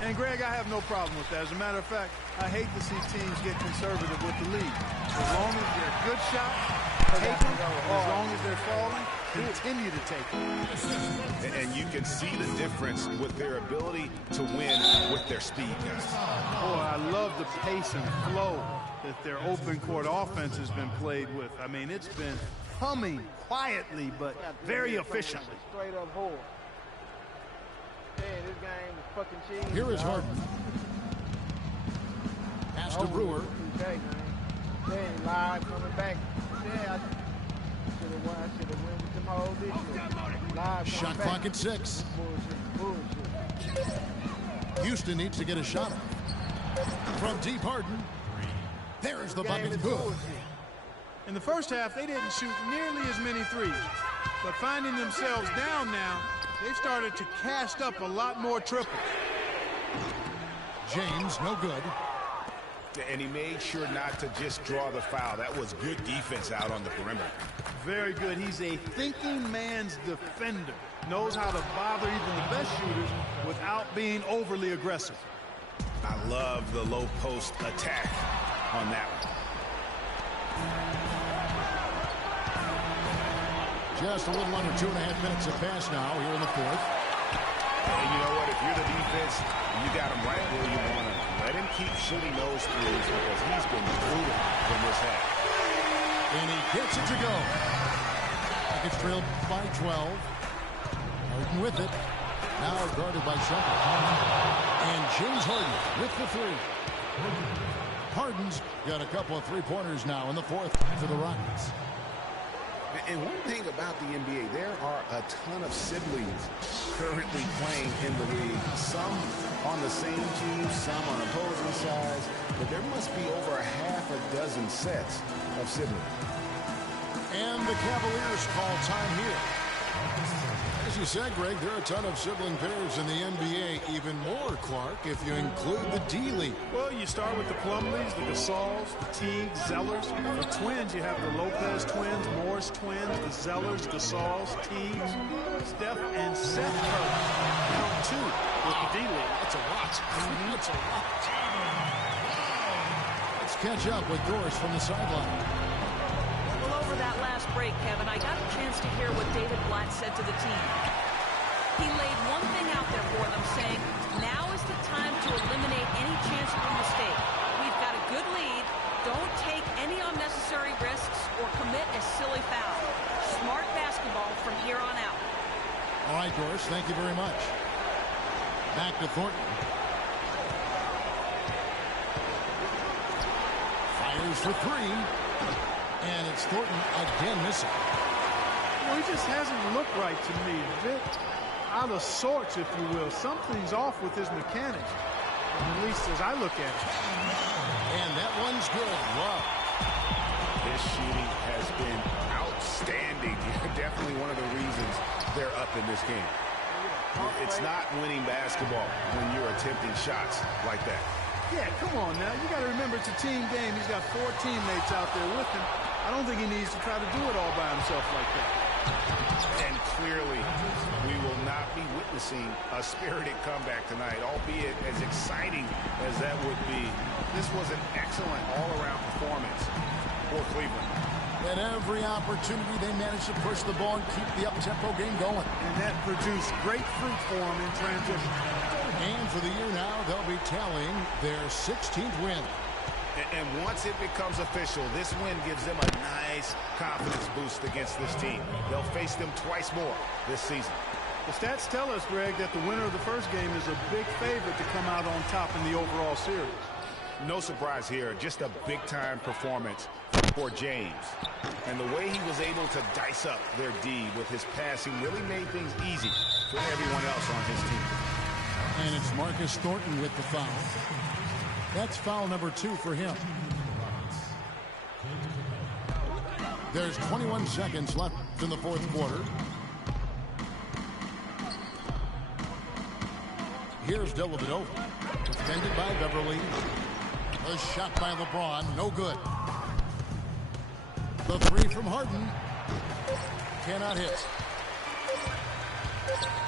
And, Greg, I have no problem with that. As a matter of fact, I hate to see teams get conservative with the lead. As long as they're good shots, take them. As long as they're falling, continue to take them. And you can see the difference with their ability to win with their speed, guys. Boy, I love the pace and flow that their open court offense has been played with. I mean, it's been humming quietly, but very efficiently. Straight up hole. Man, this game is fucking cheese. Here is Harden. Pass to Brewer. Okay, man. Live coming back. Yeah, I should have won with them hoes this year. Live Shot clock at 6. Bullshit. Houston needs to get a shot up. From deep, Harden. There's the bucket. Good. In the first half, they didn't shoot nearly as many threes. But finding themselves down now, they've started to cast up a lot more triples. James, no good. And he made sure not to just draw the foul. That was good defense out on the perimeter. Very good. He's a thinking man's defender. Knows how to bother even the best shooters without being overly aggressive. I love the low post attack on that one. Just a little under 2.5 minutes have passed now here in the 4th. And you know what? If you're the defense, you got him right where you want him. Let him keep shooting those threes because he's been brutal in this half. And he gets it to go. It's trailed by 12. Harden with it. Now guarded by Shumpert. And James Harden with the 3. Harden's got a couple of 3-pointers now in the 4th for the Rockets. And one thing about the NBA, there are a ton of siblings currently playing in the league. Some on the same team, some on opposing sides. But there must be over a half a dozen sets of siblings. And the Cavaliers call time here. As you said, Greg, there are a ton of sibling pairs in the NBA. Even more, Clark, if you include the D-League. Well, you start with the Plumlees, the Gasols, the Teagues, Zellers. For twins, you have the Lopez twins, Morris twins, the Zellers, Gasols, Teagues, Steph, and Seth Curry. Count 2 with the D-League. That's a lot. That's a lot. Let's catch up with Doris from the sideline. Over that last break, Kevin, I got a chance to hear what David Blatt said to the team. He laid one thing out there for them, saying, now is the time to eliminate any chance of a mistake. We've got a good lead. Don't take any unnecessary risks or commit a silly foul. Smart basketball from here on out. All right, Doris, thank you very much. Back to Thornton. Fires for 3. And it's Thornton again missing. Well, he just hasn't looked right to me. A bit out of sorts, if you will. Something's off with his mechanics, at least as I look at it. And that one's good. Wow. His shooting has been outstanding. Definitely one of the reasons they're up in this game. It's not winning basketball when you're attempting shots like that. Yeah, come on now. You got to remember it's a team game. He's got 4 teammates out there with him. I don't think he needs to try to do it all by himself like that. And clearly, we will not be witnessing a spirited comeback tonight, albeit as exciting as that would be. This was an excellent all-around performance for Cleveland. At every opportunity, they managed to push the ball and keep the up-tempo game going. And that produced great fruit for him in transition. And for the year now, they'll be tallying their 16th win. And once it becomes official, this win gives them a nice confidence boost against this team. They'll face them twice more this season. The stats tell us, Greg, that the winner of the first game is a big favorite to come out on top in the overall series. No surprise here, just a big-time performance for James. And the way he was able to dice up their D with his passing really made things easy for everyone else on his team. And it's Marcus Thornton with the foul. That's foul number 2 for him. There's 21 seconds left in the fourth quarter. Here's Dellavedova, defended by Beverly. A shot by LeBron, no good. The 3 from Harden. Cannot hit.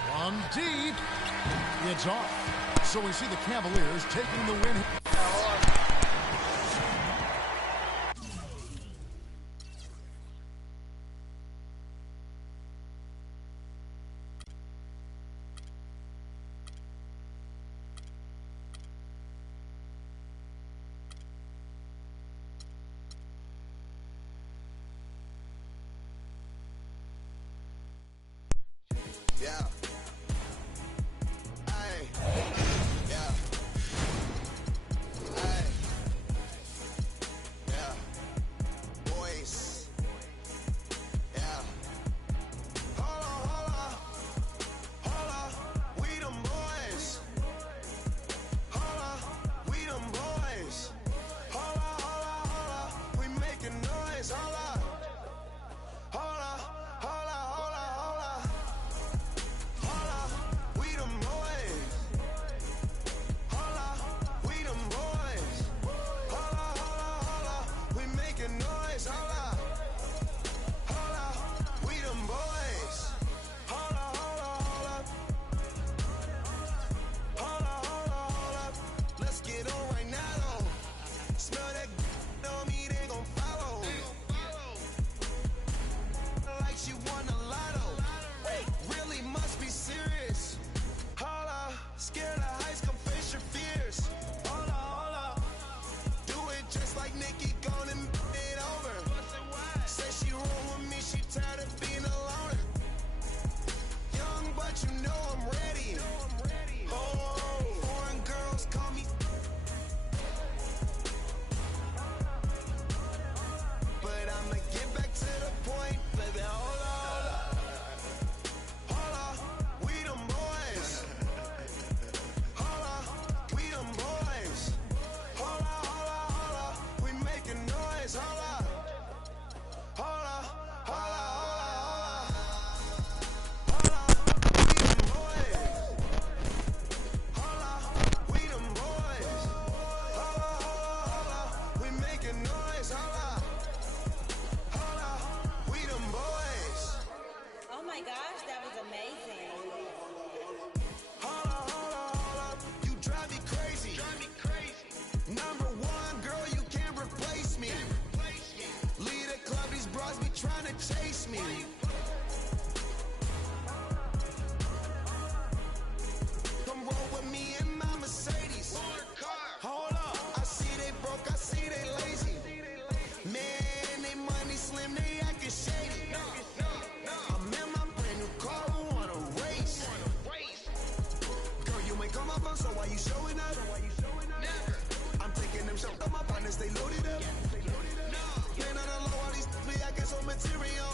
From deep. It's off. So we see the Cavaliers taking the win. Yeah. Ay. Yeah. Ay. Yeah. Boys. Yeah. Hold on. We them boys. Hold on. We them boys. Hold on. We making noise. Hold on. Chase me. Come roll with me in my Mercedes. Hold up, I see they broke, I see they lazy. Man, they money slim, they acting shady. I'm in my brand new car, who wanna race? Girl, you ain't come up on, so why you showing up? I'm taking them shots on my partners, they loaded up. Man, on the low, all these be acting so material.